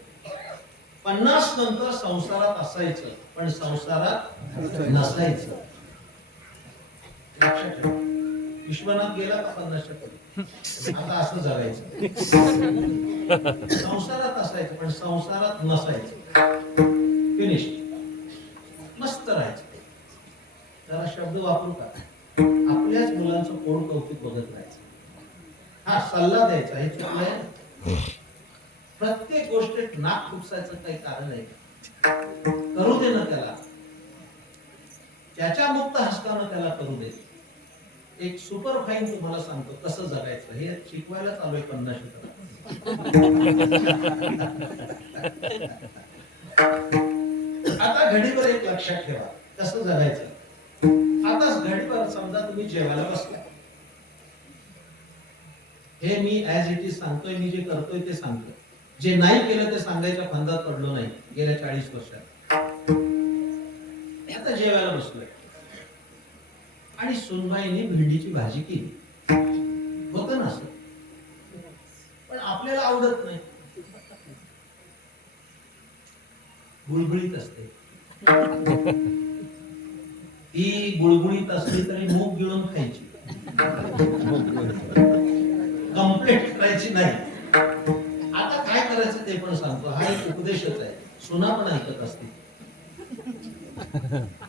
50 नंतर संसारात असायचं, पण संसारात नसायचं. लक्षात ठेवा. विश्वनाथ गेला का 50च्या पुढे? आता असं जगायचं. संसारात असायचं, पण संसारात नसायचं. फिनिश. मस्त राहायचं. जरा शब्द वापरू का? आपल्याच मुलांचं पोट कौतुक बघत राहायचं. हा सल्ला द्यायचा, हे चुकलंय. प्रत्येक गोष्टीत नाक खुपसायचं काही कारण आहे? करू दे ना त्याला. त्याच्या मुक्त हस्तानं त्याला करू दे. एक सुपर फाईन तुम्हाला सांगतो कसं जगायचं, हे शिकवायला चालू आहे 50 आता घडीवर एक लक्षात ठेवा, कसं जगायचं. आताच घडीभर समजा तुम्ही जेवायला बसला, हे मी ऍज इट इज सांगतोय, मी जे करतोय ते सांगतोय, जे नाही केलं ते सांगायच्या फंदात पडलो नाही गेल्या 40 वर्षात. आता जेवायला बसलोय आणि सुनबाईने भेंडीची भाजी केली, होत ना असं, पण आपल्याला आवडत नाही, गुळगुळीत असते. ती गुळगुळीत असली तरी मूग गिळून खायची, कंप्लेंट करायची नाही. आता काय करायचं ते पण सांगतो, हा एक उपदेशच आहे, सुना पण ऐकत असते.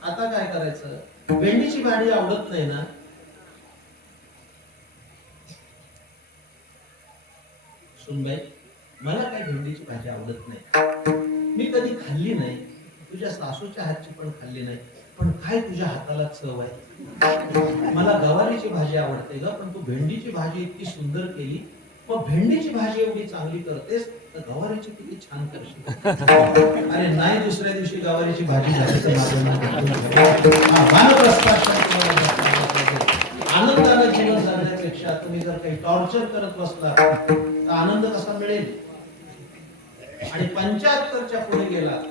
आता काय करायचं, भेंडीची भाजी आवडत नाही ना, सुनबाई मला काय भेंडीची भाजी आवडत नाही, मी कधी खाल्ली नाही, तुझ्या सासूच्या हातची पण खाल्ली नाही, पण काय तुझ्या हाताला चव आहे, मला गवारीची भाजी आवडते ग, पण तू भेंडीची भाजी इतकी सुंदर केली, मग भेंडीची भाजी एवढी चांगली करतेस तर गवारीची किती छान करशील. अरे नाही, दुसऱ्या दिवशी गवारीची भाजी झाली तर आनंदाने जीवन जगण्यापेक्षा तुम्ही जर काही टॉर्चर करत बसला तर आनंद कसा मिळेल. आणि 75च्या पुढे गेला,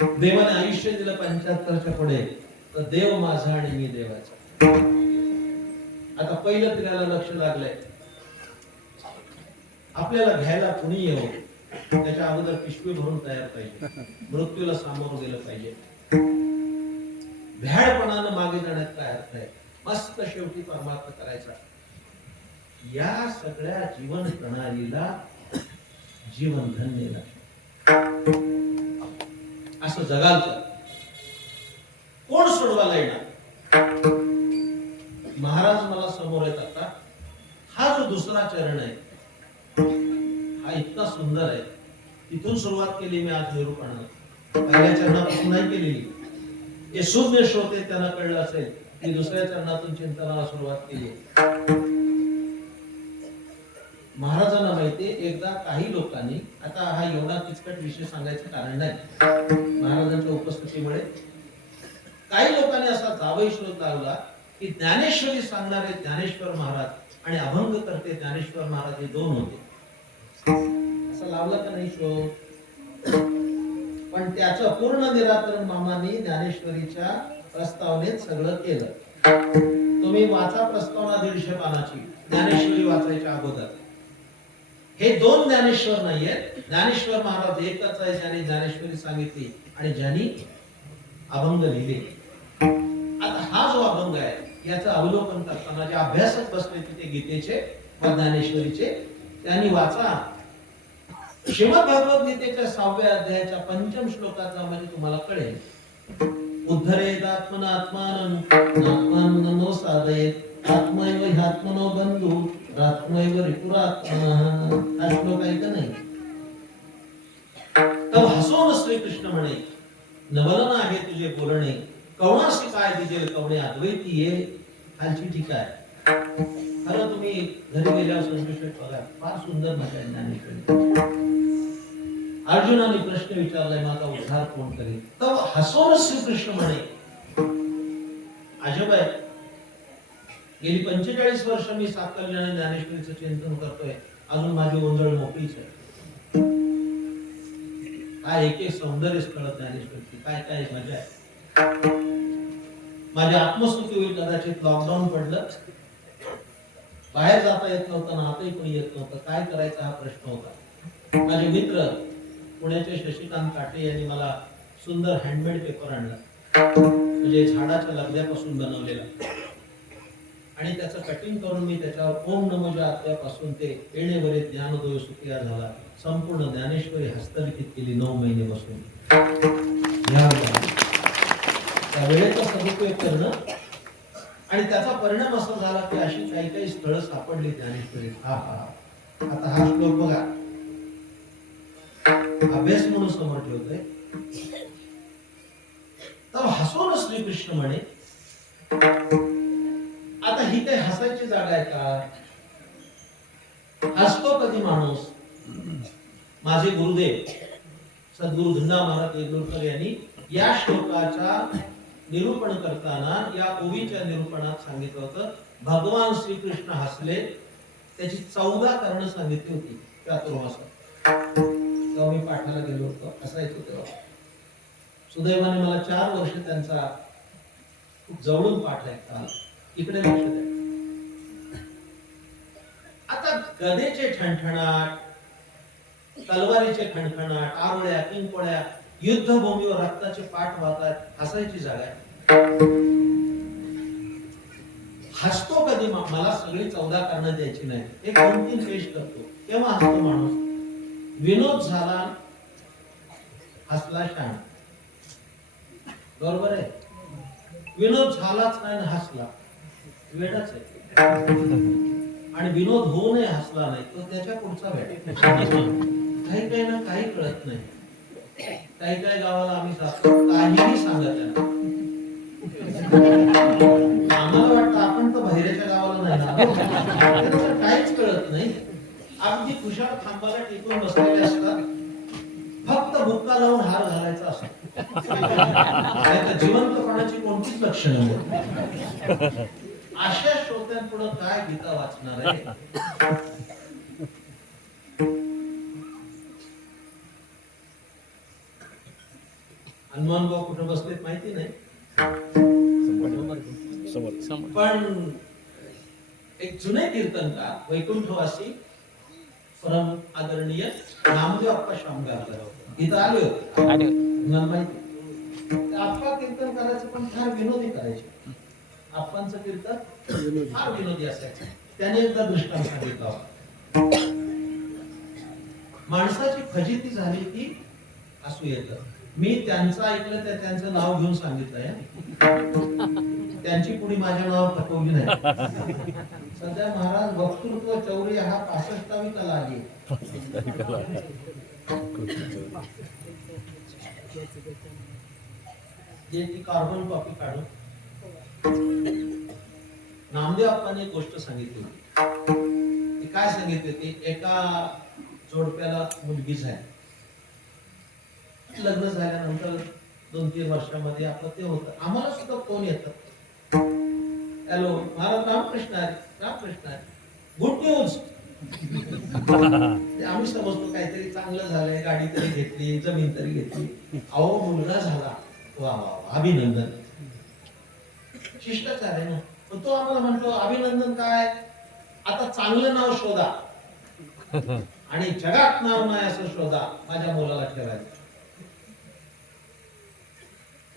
देवाने आयुष्य दिलं 75च्या पुढे, तर देव माझा आणि मी देवाचा. आता पहिलं तिला लक्ष लागलंय, आपल्याला घ्यायला कुणी येऊ, त्याच्या अगोदर पिशवी भरून तयार पाहिजे, मृत्यूला सामोरं गेलं पाहिजे. भ्याडपणानं मागे जाण्यात काय अर्थ आहे, मस्त शेवटी परमार्थ करायचा. या सगळ्या जीवन प्रणालीला जीवन धन्य असं जगाल तर कोण सोडवायला येणार. महाराज मला समोर येत आता, हा जो दुसरा चरण आहे हा इतका सुंदर आहे. तिथून सुरुवात केली मी आज निरूपणाला, पहिल्या चरणापासून नाही केलेली. जे सुज्ञ श्रोते त्यांना कळलं असेल की दुसऱ्या चरणातून चिंतनाला सुरुवात केली. महाराजांना माहितीये, एकदा काही लोकांनी, आता हा एवढा किचकट विषय सांगायचं कारण नाही, महाराजांच्या उपस्थितीमुळे काही लोकांनी असा जावई शोध लावला की ज्ञानेश्वरी सांगणारे ज्ञानेश्वर महाराज आणि अभंग करते ज्ञानेश्वर महाराज हे दोन होते. असं लावला का नाही शोध. पण त्याचं पूर्ण निराकरण मामांनी ज्ञानेश्वरीच्या प्रस्तावनेत सगळं केलं. तुम्ही वाचा प्रस्तावना 150 पानाची, ज्ञानेश्वरी वाचायच्या अगोदर. हे दोन ज्ञानेश्वर नाहीयेत, ज्ञानेश्वर महाराज एकच आहे ज्याने ज्ञानेश्वरी सांगितली आणि ज्यांनी अभंग लिहिले. आता हा जो अभंग आहे याचं अवलोकन करताना जे अभ्यासक बसले तिथे गीतेचे व ज्ञानेश्वरीचे, त्यांनी वाचा. श्रीमद भगवद्गीतेच्या 6व्या अध्यायाच्या 5म श्लोकाचा म्हणजे तुम्हाला कळेल. उद्धरेदात्मनात्मानं आत्मानं साधयेत आत्मैव ह्यात्मनो बंधू आत्मैव रिपुरात्मनः. हा श्लोक आहे का नाही. तव हसवून श्रीकृष्ण म्हणे, नवलन आहे तुझे बोलणे, कवणाशी काय दिजेल कवणे अद्वैती ये. खालची टीका आहे. खरं तुम्ही घरी गेल्यावर संस्कृत बघा, फार सुंदर भाषा आहे ज्ञानेश्वरी. अर्जुनाने प्रश्न विचारलाय, माझा उद्धार कोण करेल. तव हसवून श्रीकृष्ण म्हणे. अजब आहे, गेली 45 वर्ष मी साकल्याने ज्ञानेश्वरीचं चिंतन करतोय, अजून माझी ओंजळ मोकळीच आहे. काय एक एक सौंदर्य कळत ज्ञानेश्वरीची, काय काय मजा आहे. माझी आत्मस्तुती होईल कदाचित. लॉकडाऊन पडलं, बाहेर जाता येत नव्हतं ना, आताही कोणी येत नव्हतं, काय करायचा हा प्रश्न होता. माझे मित्र पुण्याचे शशिकांत काटे यांनी मला सुंदर हँडमेड पेपर आणला, म्हणजे झाडाच्या लगद्यापासून बनवलेला, आणि त्याचं कटिंग करून मी त्याच्यावर ओम नमोच्या आत्म्यापासून ते येणेवरे ज्ञानोदय सुखिया झाला संपूर्ण ज्ञानेश्वरी हस्तलिखित केली 9 महिने बसून. त्या वेळेचा सदुपयोग करणं आणि त्याचा परिणाम असा झाला की अशी काही काही स्थळं सापडली ज्ञानेश्वरीत. आता हा श्लोक बघा, अभ्यास म्हणून समोर ठेवतोय. तर हसवून श्रीकृष्ण म्हणे. आता ही काही हसायची जागा आहे का. हसतो कधी माणूस. माझे गुरुदेव सद्गुरु धुंडा महाराज येगलूरकर यांनी या श्लोकाचा निरूपण करताना या ओवीच्या निरूपणात सांगितलं होतं भगवान श्रीकृष्ण हसले, त्याची 14 कारणं सांगितली होती चातुर्मासात. तेव्हा मी पाठाला गेलो होतो, असायचो तेव्हा. सुदैवाने मला 4 वर्ष त्यांचा खूप जवळून पाठ ऐकता आला. इकडे लक्ष द्या. आता गदेचे ठणठणाट, तलवारीचे खणखणाट, आरोळ्या किंकोळ्या, युद्धभूमीवर रक्ताचे पाठ वाहतात, हसायची जागा आहे. हसतो कधी? मला सगळी 14 कारणं द्यायची नाही, एक 2-3 पेश करतो. केव्हा हसतो माणूस? विनोद झाला, हसला शाण. बरोबर आहे? विनोद झालाच नाही आणि हसला, वेडाच आहे. आणि विनोद होऊ नये हसला नाही तो त्याच्या पुढचा वेळ. काही काही ना काही कळत नाही. काही काही गावाला आम्ही जातो, काहीही सांगत त्यांना. आम्हाला वाटतं आपण तर बहिरेच्या गावाला नाही ना, काहीच कळत नाही. अगदी खुशाल खांबाला टिकून बसलेले असतात, फक्त बुक्का लावून हार घालायचा असतो. जिवंतपणाची कोणतीच लक्षणं नाही. अशा श्रोत्यांपुढे काय गीता वाचणार आहे? हनुमान भाऊ कुठे बसलेत माहिती नाही, पण एक जुने कीर्तनकार वैकुंठवासी परम आदरणीय नामदेव आप्पा शामगार इथं आले होते. माहिती आप्पा कीर्तन करायचं, पण फार विनोदी करायचे. आप्पांचं कीर्तन फार विनोदी असायचं. त्याने एकदा दृष्टांत सांगितला, माणसाची फजिती झाली की हसू येतं. मी त्यांचं ऐकलं, त्यांचं नाव घेऊन सांगितलंय. त्यांची पुढे माझ्या नावावर थकवली नाही. सध्या महाराज वक्तृत्व चौर्य हा 65वी कला आहे. जे ती कार्बन कॉपी काढून नामदेव आप्पांनी एक गोष्ट सांगितली होती. काय सांगितली होती? एका जोडप्याला मुलगी झाली. लग्न झाल्यानंतर 2-3 वर्षामध्ये आपलं ते होतं. आम्हाला सुद्धा फोन येतात, हॅलो महाराज रामकृष्ण आहे, रामकृष्ण आहे, गुड न्यूज. आम्ही समजतो काहीतरी चांगलं झालंय, गाडी तरी घेतली, जमीन तरी घेतली. अहो मुलगा झाला, वा वा अभिनंदन. शिष्टाचार आहे ना. पण तो आम्हाला म्हणतो अभिनंदन काय, आता चांगलं नाव शोधा आणि जगात नाव नाही असं शोधा, माझ्या मुलाला ठेवायचं.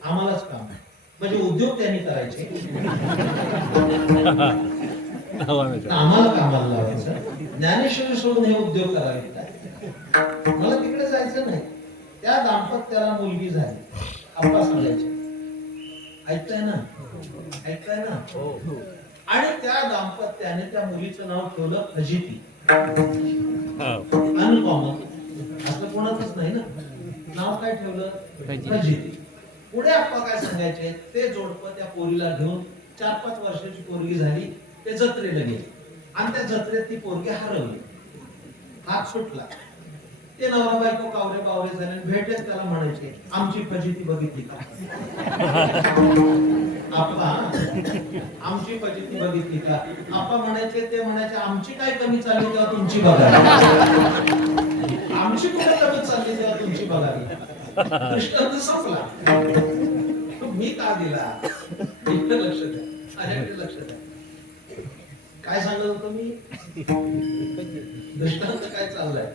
आम्हालाच काम आहे. म्हणजे उद्योग त्यांनी करायचे, आम्हाला कामाला लावायचं. ज्ञानेश्वरी सोडून हे उद्योग करावे काय? मला तिकडे जायचं नाही. त्या दाम्पत्याला मुलगी झाली, आप्पा सांगायचे. ऐकताय ना? ऐकताय ना? आणि त्या दाम्पत्याने त्या मुलीचं नाव ठेवलं फजिती. अनकॉमन असं कोणाचंच नाही ना. नाव काय ठेवलं? फजिती. पुढे आप्पा काय सांगायचे? ते जोडपं त्या पोरीला घेऊन 4-5 वर्षाची पोरगी झाली, ते जत्रेला गेले आणि त्या जत्रेत ती पोरगी हरवली. हात सुटला. ते नवरा बायको कावरे बावरे झाले, भेटेत त्याला म्हणायचे आमची फजिती बघितली का? आप्पा आमची फजिती बघितली का? आप्पा म्हणायचे, ते म्हणायचे आमची काय कमी चालली तेव्हा तुमची बघावी. आमची कुठे कमी चालली तेव्हा तुमची बघावी. दृष्टांत संपला. मी का दिला? इकडे लक्ष द्या, माझ्याकडे लक्ष द्या. काय सांगत होतो मी? दृष्टांत काय चाललाय?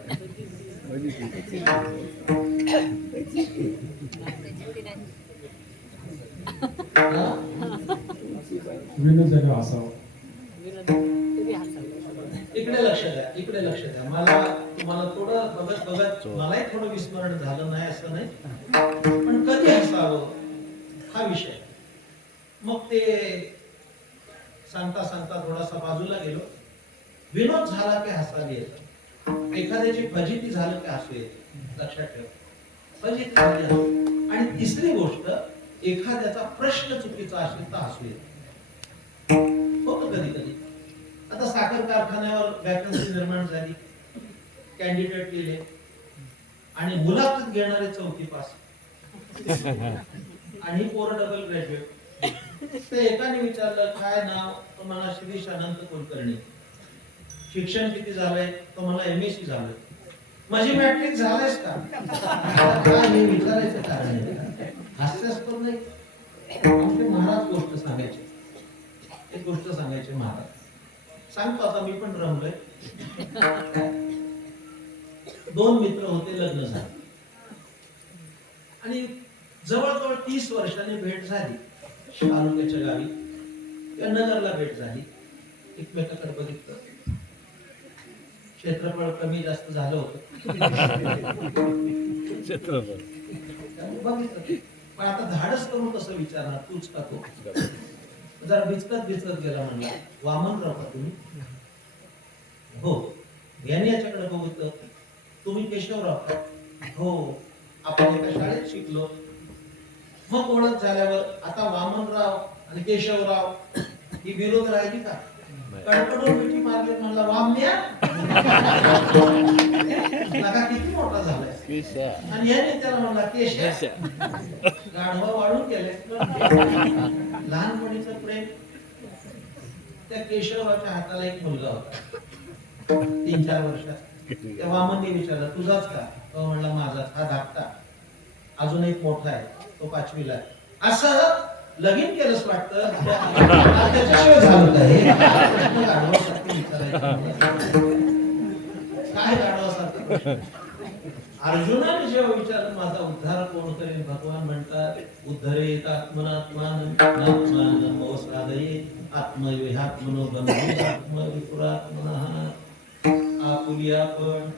इकडे लक्ष द्या, इकडे लक्ष द्या. मला तुम्हाला थोडं बघत बघत मलाही थोडं विस्मरण झालं नाही असं नाही, पण कधी हसावं हा विषय. मग ते सांगता सांगता थोडासा बाजूला गेलो. विनोद झाला की हसायला येतं, एखाद्याची फजिती झालं की हसू येतं. लक्षात ठेव, फजिती झाली. आणि तिसरी गोष्ट, एखाद्याचा प्रश्न चुकीचा असेल तर हसू येतं. होतं कधी कधी. आता साखर कारखान्यावर वॅकन्सी निर्माण झाली, कॅन्डिडेट गेले आणि मुलाखत घेणारे 4थी पास. आणि पोरं डबल ग्रॅज्युएट. ते एकाने विचारलं काय नाव, तो मला शिरीष अनंत कुलकर्णी. शिक्षण किती झालंय, तो मला MSc झालंय. माझी मॅट्रिक झालंयस का? काय हे विचारायचं कारण आहे? हास्यास्पद नाही. आमचे महाराज गोष्ट सांगायचे, एक गोष्ट सांगायचे महाराज. सांगतो आता, मी पण रमलोय. 2 मित्र होते, लग्न झाले आणि जवळजवळ 30 वर्षांनी भेट झाली. तालुक्याच्या गावी त्या नगरला भेट झाली. एकमेकाकडे बघितलं, क्षेत्रफळ कमी जास्त झालं होतं. बघितलं, पण आता धाडस करून कसं विचारणार, तूच का तो? जरा बिचकत गेला. म्हणला वामनराव का तुम्ही? हो. याने याच्याकडे बघितलं, तुम्ही केशवराव का? हो. आपण एका शाळेत शिकलो. मग ओळख झाल्यावर आता वामनराव आणि केशवराव ही विरोध राहिली का? कडकडून मिठी मारली. म्हणला वामन्या लगा किती मोठा झालाय. आणि याने त्याला म्हणला केश. गाढवा वाढून गेले. लहानपणीचं प्रेम. त्या केशवरावच्या हाताला एक मुलगा होता 3-4 वर्षाचा. त्या वामनने विचारलं तुझाच का? तो म्हणला माझाच. हा धाकटा, अजून एक मोठा आहे, तो 5वीला आहे. असं लगीन केलंच वाटतं. त्याच्याशिवाय झालं का हे? गाढवासारखं विचारायचं. काय गाढवासारखं? अर्जुनाने जेव्हा विचारलं माझा उद्धार कोण करेल, भगवान म्हणतात उद्धरेत आत्मनात्मानं मवसादये आत्मविहात्मनो बंधू आत्मविपुरात्मनः. आपुलिया पण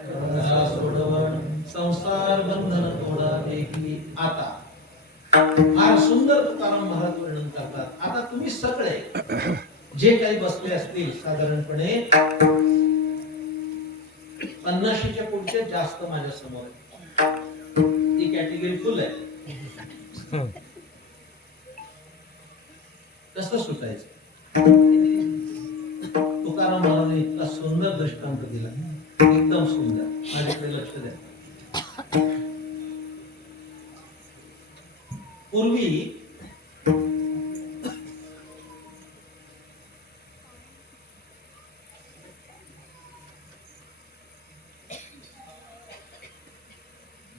सोडवण संसार बंधन तोडा देखी. आता फार सुंदर तुकाराम महाराज वर्णन करतात. आता तुम्ही सगळे जे काही बसले असतील साधारणपणे 50च्या पुढचे जास्त माझ्या समोर ती कॅटेगरी फुल आहे. कसं सुटायचं? तुकाराम महाराजांनी इतका सुंदर दृष्टांत दिला, एकदम सुंदर. माझ्याकडे लक्ष द्या. पूर्वी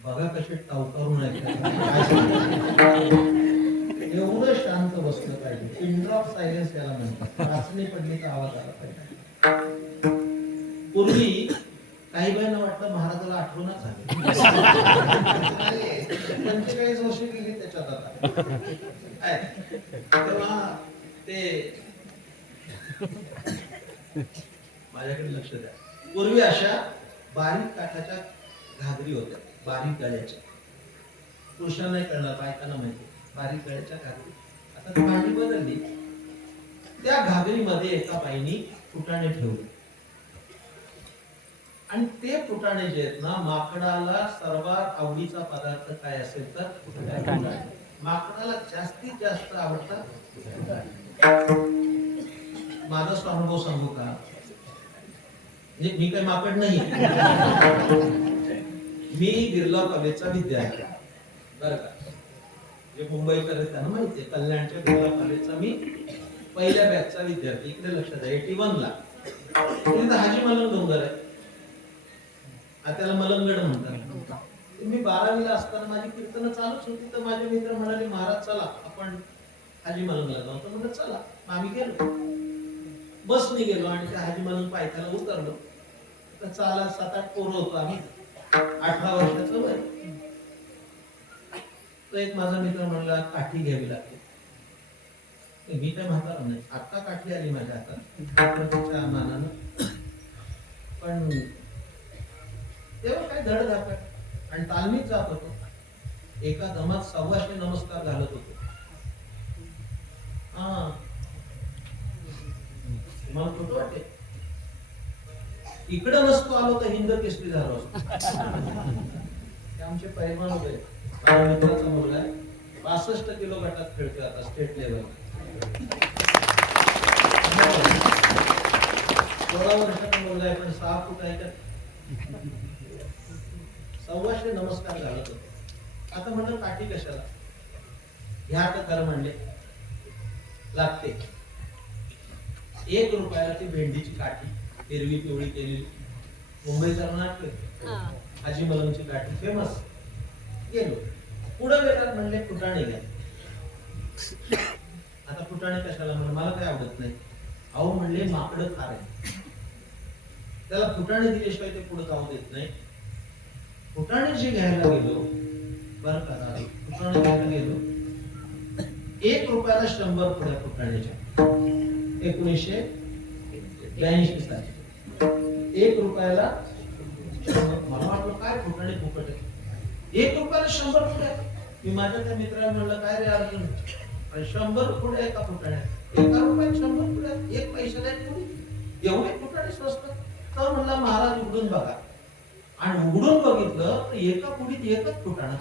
बघा कसे टावकारून एवढं शांत बसलं पाहिजे. पिन ड्रॉप सायलेन्स याला म्हणतात. वाचणी पडली तर आवाज आला पाहिजे. पूर्वी काही बाईंना वाटलं महाराजाला आठवणच झाली. 45 वर्ष गेली त्याच्यात आता. तेव्हा ते माझ्याकडे लक्ष द्या. पूर्वी अशा बारीक काठाच्या घागरी होत्या, बारीक गळ्याच्या. पुरुषांना नाही कळणार, बायकांना माहिती. बारीक गळ्याच्या घागरी. आता ती भांडी बदलली. त्या घागरीमध्ये एका बाईनी फुटाणे ठेवले आणि ते फुटाणे जे आहेत ना, माकडाला सर्वात आवडीचा पदार्थ काय असेल तर फुटाणे. माकडाला जास्तीत जास्त आवडतात. माझा स्वानुभव सांगू का? म्हणजे मी काही माकड नाही. मी बिर्ला कॉलेजचा विद्यार्थी बरं का. जे मुंबईकर आहेत त्यांना माहितीये, कल्याणच्या बिर्ला कॉलेजचा मी पहिल्या बॅचचा विद्यार्थी. इकडे लक्षात आहे, 81 ला. तिथे हाजी मलंग डोंगर आहे, त्याला मलंगड म्हणतात. मी 12वी ला असताना माझी कीर्तन चालूच होती. तर माझे मित्र म्हणाले महाराज चला आपण हाजी मलंगला जाऊ. तर म्हणलं चला. आम्ही गेलो, बसने गेलो आणि त्या हाजी मलंग पायथ्याला उतरलो. तर चाला 7-8 पोरं होतो आम्ही. 18 वर्षाचं वय. तो एक माझा मित्र म्हणला काठी घ्यावी लागते. मी काय म्हातारा नाही, आता काठी आली माझ्या हातात मानानं. पण तेव्हा काय धड धाकट आणि तालमीत जात होतो. एका दमात 125 नमस्कार घालत होतो. मला खोटं वाटते. इकडं नसतो आलो तर हिंद केसरी झालो असतो. ते आमचे पैलवान होते. माझ्या मित्राचा मुलगा आहे, 65 किलो गटात खेळतोय आता स्टेट लेवल. 16 वर्षाचा मुलगा आहे, पण 6 फूट आहे का. 125 नमस्कार घालत होतो. आता म्हणलं काठी कशाला घ्या तर खरं म्हणले लागते. 1 रुपयाला ती भेंडीची काठी हिरवी पिवळी केलेली, मुंबईचा नाटक हा. हाजी मलमची काठी फेमस. गेलो पुढे गेला म्हणले फुटाणे घ्या. आता फुटाणे कशाला म्हणलं, मला काय आवडत नाही. अहो म्हणले माकडं खार आहे, त्याला फुटाणे दिल्याशिवाय ते पुढे जाऊ देत नाही. फुटाणे जे घ्यायला गेलो बरं का दादा, फुटाणे घ्यायला गेलो 1 रुपयाला 100 पुढ्या फुटाण्याच्या. 1982 साली 1 रुपयाला 100. मला वाटलं काय फुटाणे फुकट आहे, 1 रुपयाला 100 पुढ्या. मी माझ्या त्या मित्राला म्हणलं काय रे अर्जुन, 100 पुढे एका फुटाण्या, 1 रुपयात 100 पुढे, 1 पैशाला 1 पुडी, एवढे फुटाणे स्वस्त. तर म्हणला महाराज उघडून बघा, आणि उघडून बघितलं तर एका पुडीत एकच फुटाणा.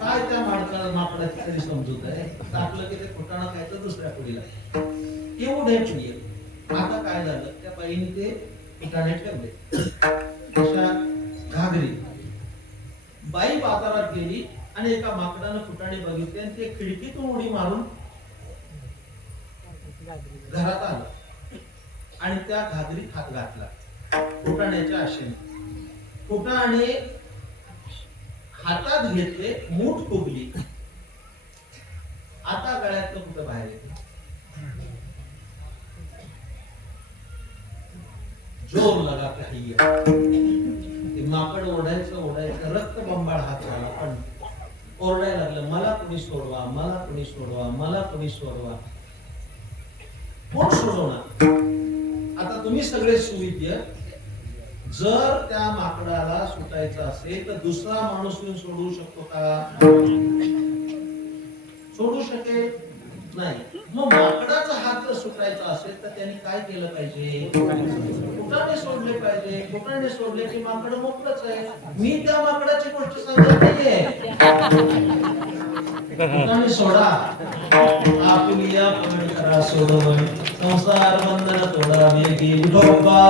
काय त्या माकडाची तरी समजूत आहे, टाकलं की ते फुटाणा खायचं दुसऱ्या पुडीला, एवढे पुडी. आता काय झालं, त्या बाईने ते फुटाणे ठेवले अशा घागरी. बाई बाजारात गेली आणि एका माकडानं फुटाणे बघितले आणि ते खिडकीतून उडी मारून घरात आलं आणि त्या घागरी खात घातला फुटाण्याच्या आशेने. फुटाणे हातात घेतले, मूठ फुगली, आता गळ्यातलं कुठं बाहेर येते. जोर लगा काही ते माकड ओढायचं रक्त बंबाळ हात झाला, पण ओरडायला लागलं मला कोणी सोडवा, मला कोणी सोडवा, मला कोणी सोडवा. कोण सोडवणार? आता तुम्ही सगळे सुविद्य, जर त्या माकडाला सुटायचं असेल तर दुसरा माणूस येऊन सोडवू शकतो का? सोडू शकेल नाही. मग माकडाचा हात जर सुटायचा असेल तर त्यांनी काय केलं पाहिजे? फुटाणे सोडले पाहिजे. फुटाणे सोडले की माकड मोकळच आहे. मी त्या माकडाची गोष्ट सांगत नाहीये. फुटाणे सोडा, आपुलिया पकड करा सोडवण, संसार बंधन तोडा वेगी विठोबा.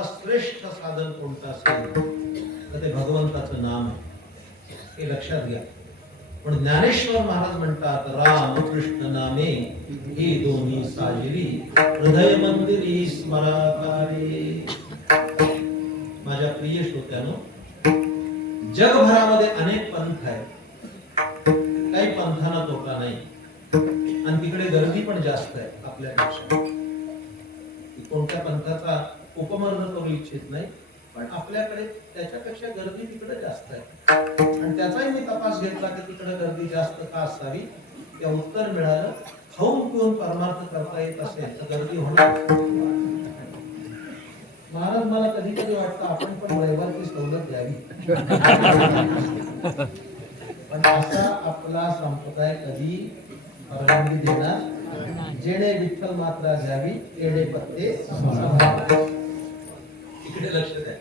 सर्वात श्रेष्ठ साधन कोणतं असेल तर ते भगवंताचं नाम आहे, हे लक्षात घ्या. पण ज्ञानेश्वर महाराज म्हणतात राम कृष्ण नामे ही दोन्ही साजिरी हृदय मंदिरी स्मराकारे. माझ्या प्रिय श्रोत्यानो, जगभरामध्ये अनेक पंथ आहेत, काही पंथांना तोटा नाही आणि तिकडे गर्दी पण जास्त आहे आपल्यापेक्षा. कोणत्या पंथाचा उपमर्द करू इच्छित नाही, पण आपल्याकडे त्याच्यापेक्षा गर्दी तिकडे जास्त आहे आणि त्याचाही मी तपास घेतला की तिकडे गर्दी जास्त का असावी. त्या उत्तर मिळालं, खाऊन पिऊन परमार्थ करता येत असेल तर गर्दी होणार. महाराज, मला कधी कधी वाटतं आपण पण रविवारची सवलत द्यावी, पण असा आपला संप्रदाय कधी परवानगी देणार जेणे विठ्ठल मात्रा द्यावी येणे पत्ते इकडे लक्ष द्या.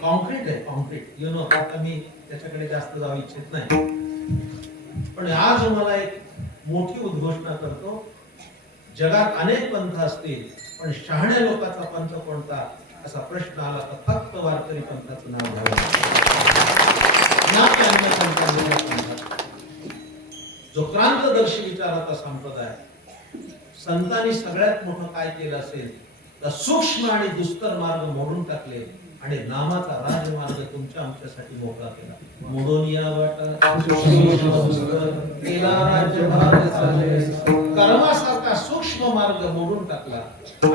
कॉन्क्रीट आहे, कॉन्क्रीट यु नो. आता मी त्याच्याकडे जास्त जाऊ इच्छित नाही, पण आज मला एक मोठी उद्घोषणा करतो. जगात अनेक पंथ असतील, पण शहाण्या लोकांचा पंथ कोणता असा प्रश्न आला तर फक्त वारकरी पंथाचं नाव घ्यावं. जो क्रांतदर्शी विचाराचा संप्रदाय, संतांनी सगळ्यात मोठं काय केलं असेल तर सूक्ष्म आणि दुस्तर मार्ग मोडून टाकले आणि नामाचा राजमार्ग तुमच्या आमच्यासाठी मोकळा केला. मोडून या वाटा केला राज्यभार चाले. कर्मासारखा सूक्ष्म मार्ग मोडून टाकला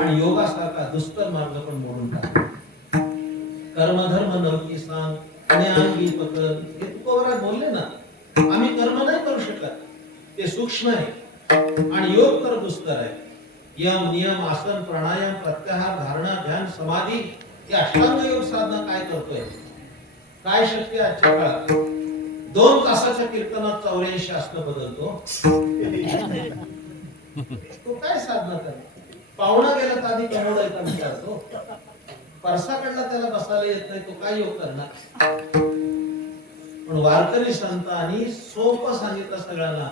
आणि योगासारखा दुस्तर मार्ग पण मोडून टाकला. कर्मधर्म नवकी सांग ज्ञानी पकड, हे तुकोबराज बोलले ना. आम्ही कर्म नाही करू शकत, ते सूक्ष्म आहे आणि योग तर दुस्तर आहे. यम नियम आसन प्राणायाम प्रत्याहार धारणा ध्यान समाधी हे अष्टांग योग साधना काय करतोय, काय शक्य आजच्या काळात. 2 तासाच्या कीर्तनात 84 आसनं बदलतो. तो काय साधना करतो. पाहुणा गेला तर आधी कमोड येता विचारतो, परसाकडला त्याला बसायला येत नाही, तो काय योग करणार. पण वारकरी संतांनी सोपं सांगितलं सगळ्यांना.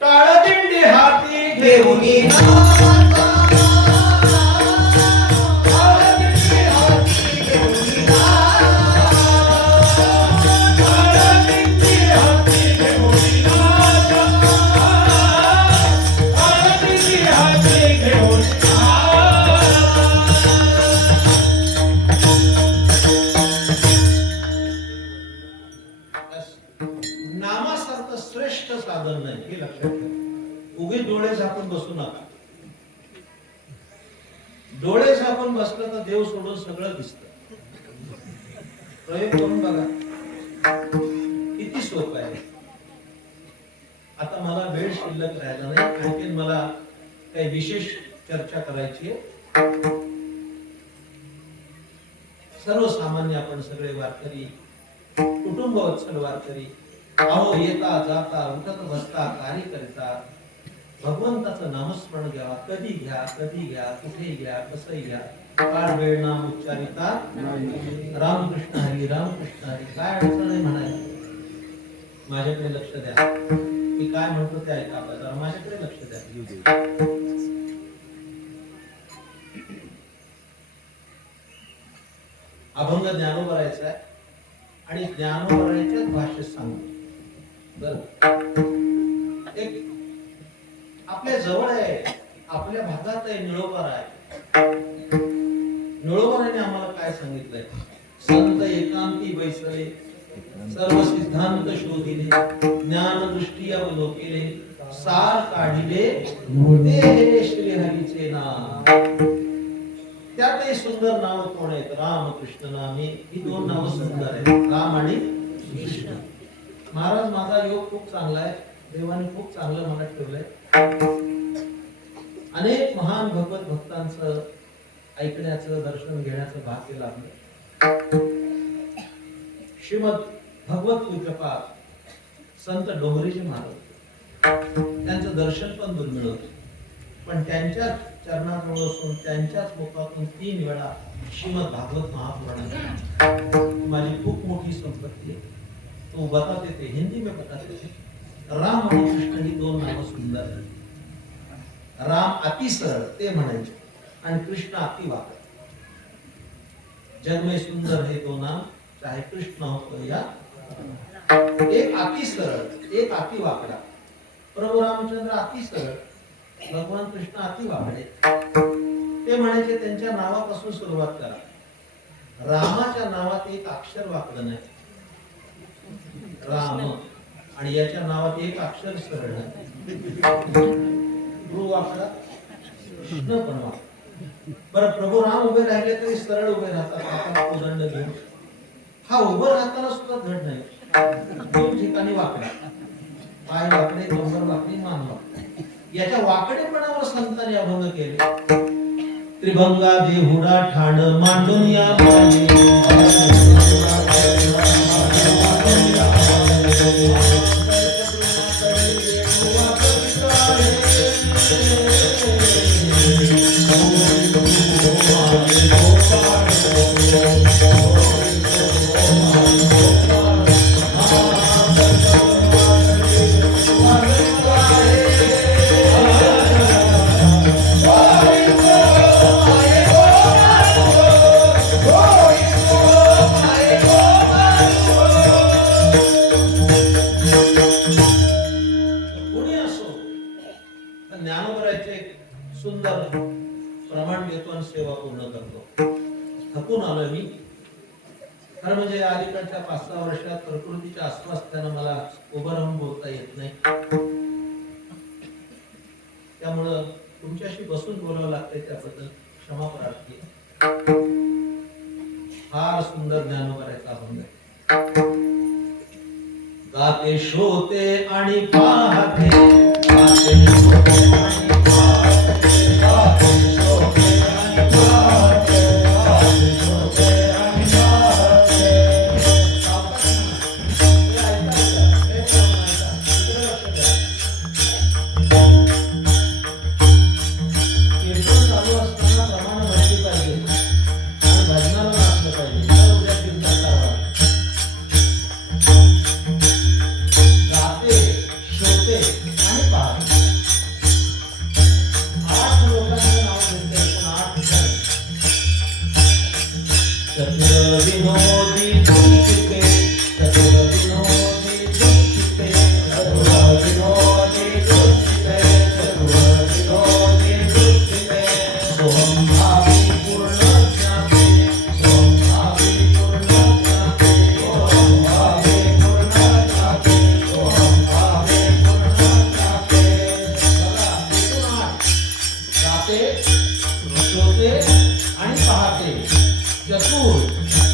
टाळदिंडी हाती घेऊन नामासारखं श्रेष्ठ साधन नाही, हे लक्षात ठेवा. उगीच डोळे झाकून बसू नका. डोळे झाकून बसलं तर देव सोडून सगळं दिसतं. प्रयोग करून बघा, किती सोपं आहे. आता मला वेळ शिल्लक राहिला नाही, आणखी मला काही विशेष चर्चा करायची आहे. सर्वसामान्य आपण सगळे वारकरी, कुटुंबवत्सल वारकरी, अहो येता जाता उठत बसता कार्य करता भगवंताचं नामस्मरण घ्यावा. कधी घ्या, कधी घ्या, कुठे घ्या, कसंही घ्या. काळ वेळ नाम उच्चारिता रामकृष्ण हरी रामकृष्ण हरी. काय अडचण आहे म्हणायला. माझ्याकडे लक्ष द्या, मी काय म्हणतो ते ऐका. जरा माझ्याकडे लक्ष द्या. अभंग ज्ञानोबरायचा आहे आणि ज्ञानोबरायच्याच भाषेत सांगतो. एक आपल्या जवळ आहे, आपल्या भागात आहे, निळोबार आहे. निळोबाराने आम्हाला काय सांगितलंय. संत एकांती बैसले सर्व सिद्धांत शोधिले ज्ञान दृष्टी अवलोकिले सार काढिले ते श्री हरीचे नाम. त्यातही सुंदर नाव कोण आहेत. राम कृष्ण नामे ही 2 नावं सुंदर आहेत, राम आणि कृष्ण. महाराज, माझा योग खूप चांगला आहे, देवाने खूप चांगलं मला ठेवलंय. अनेक महान भगवत भक्तांचं ऐकण्याचं दर्शन घेण्याचं भाग्य लाभलं. श्रीमद भगवत पूज्यपाद संत डोंगरेजी महाराज, त्यांचं दर्शन पण दुर्मिळ होतं, पण त्यांच्याच चरणाजवळ असून त्यांच्याच मुखातून 3 वेळा श्रीमद भागवत महापुराण माझी खूप मोठी संपत्ती आहे. तो बताते थे, हिंदी में बताते थे. राम आणि कृष्ण ही 2 नावं सुंदर आहेत. राम अति सरळ ते म्हणायचे आणि कृष्ण अति वाकड. जग में सुंदर है तो नाम चाहे कृष्ण हो या एक अति सरळ एक अति वाकडा. प्रभू रामचंद्र अति सरळ, भगवान कृष्ण अति वाकडे. ते म्हणायचे त्यांच्या नावापासून सुरुवात करा. रामाच्या नावात एक अक्षर वाकडं नाही, राम, आणि याच्या नावात एक अक्षर सरळ नाही. ध्रुव वाकडा, कृष्ण पण वाकडा. बरं, प्रभू राम उभे राहिले तरी सरळ उभे राहतात, हातात कोदंड घेऊन. हा उभं राहताना सुद्धा धड नाही, दोन ठिकाणी वाकडा, पाय वाकडे, कंबर वाकडी, मान वाकडी. याच्या वाकडेपणावर संतांनी अभंग केले. त्रिभंगा देहुडा ठाण मांडून या माये, सुंदर प्रमाण देतो आणि सेवा पूर्ण करतो. थकून आलोय मी खरं म्हणजे. अलीकडच्या 5-6 वर्षात प्रकृतीच्या अस्वास्थ्यानं मला उभं राहून बोलता येत नाही, त्यामुळं तुमच्याशी बसून बोलावं लागतंय, त्याबद्दल क्षमा प्रार्थी. फार सुंदर ज्ञानोबाचा अभंग आहे. गाते श्रोते आणि पाहते, गाते श्रोते आणि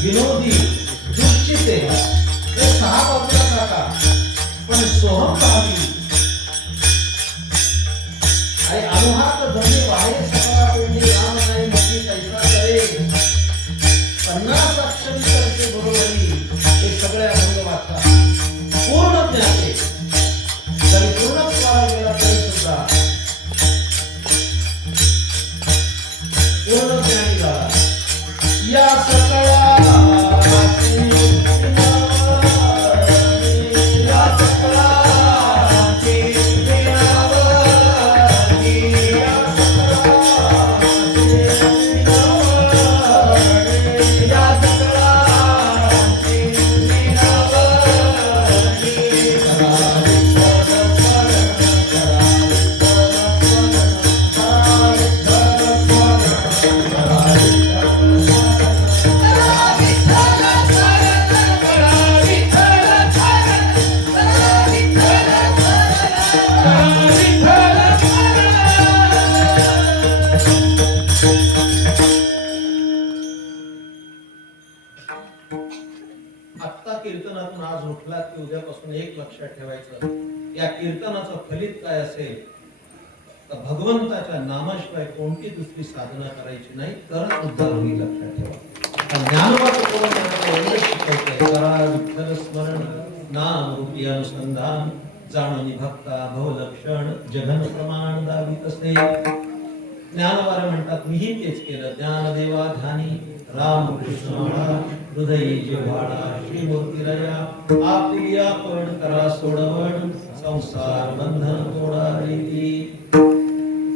विनोदी दुश्चिते हे 6 बाजूला टाका, पण सोहम भावी आणि अनुहात धनी वाहे सकला पेंडी राम नाही मुक्ती कैसा करे 50 अक्षरी करते बरोबरी. हे सगळे अभंग वाचा. पूर्ण ज्ञाते जरी पूर्ण स्वारा गेला तरी सुद्धा पूर्ण ज्ञानी झाला. या सकळा कीर्तनातून आज उठला की उद्यापासून एक लक्षात ठेवायचं, या कीर्तनाचं फलित काय असेल तर भगवंताच्या नामाशिवाय कोणती दुसरी साधना करायची नाही, तरच उद्धार होईल. लक्षात ठेवा. ज्ञानवाचं कोण एवढं शिकायचंय. करा विठ्ठल स्मरण नाम रूपी अनुसंधान, जाणून भक्ता भवलक्षण जघन प्रमाण दावी तसे. ज्ञानवार म्हणतात मीही तेच केलं. ज्ञानदेवा ध्यानी राम कृष्ण हृदयी जिव्हाळा श्रीमूर्ती रया आपल्या पण करा सोडवण संसार बंधन तोडा रीती.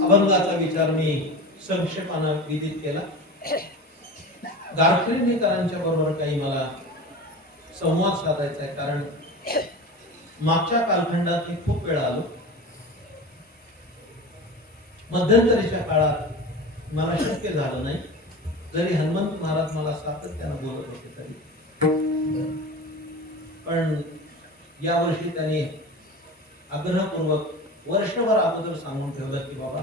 अभंगाचा विचार मी संक्षेपानं विदित केला. गारखिंडीकरांच्या बरोबर काही मला संवाद साधायचा आहे, कारण मागच्या कालखंडात मी खूप वेळा आलो. मध्यंतरीच्या काळात मला शक्य झालं नाही, जरी हनुमंत महाराज मला सातत्यानं बोलत होते तरी. पण यावर्षी त्यांनी आग्रहपूर्वक वर्षभर अगोदर सांगून ठेवलं की बाबा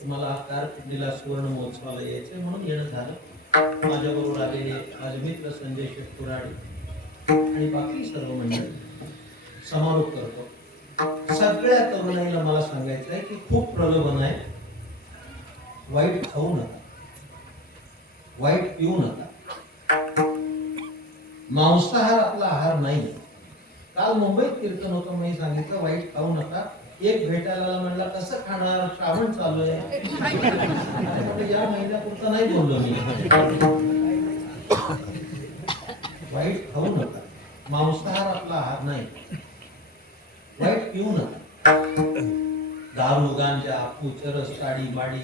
तुम्हाला गारखिंडीला सुवर्ण महोत्सवाला यायचंय, म्हणून येणं झालं. माझ्या बरोबर आलेले माझे मित्र संजय शेटकुराडे आणि बाकी सर्व मंडळी समारोप करतो. सगळ्या तरुणाईला मला सांगायचं आहे की खूप प्रलोभन आहे. वाईट खाऊ नका, वाईट पिऊ नका. मांसाहार आपला आहार नाही. काल मुंबईत कीर्तन होतं, मी सांगितलं वाईट खाऊ नका. एक भेटायला म्हणला कसं खाणार, श्रावण चालू आहे. या महिन्यापुरता नाही बोललो मी. वाईट खाऊ नका, मांसाहार आपला आहार नाही. वाईट पिऊ नका, दारू गांजा अफू चरस काडी माडी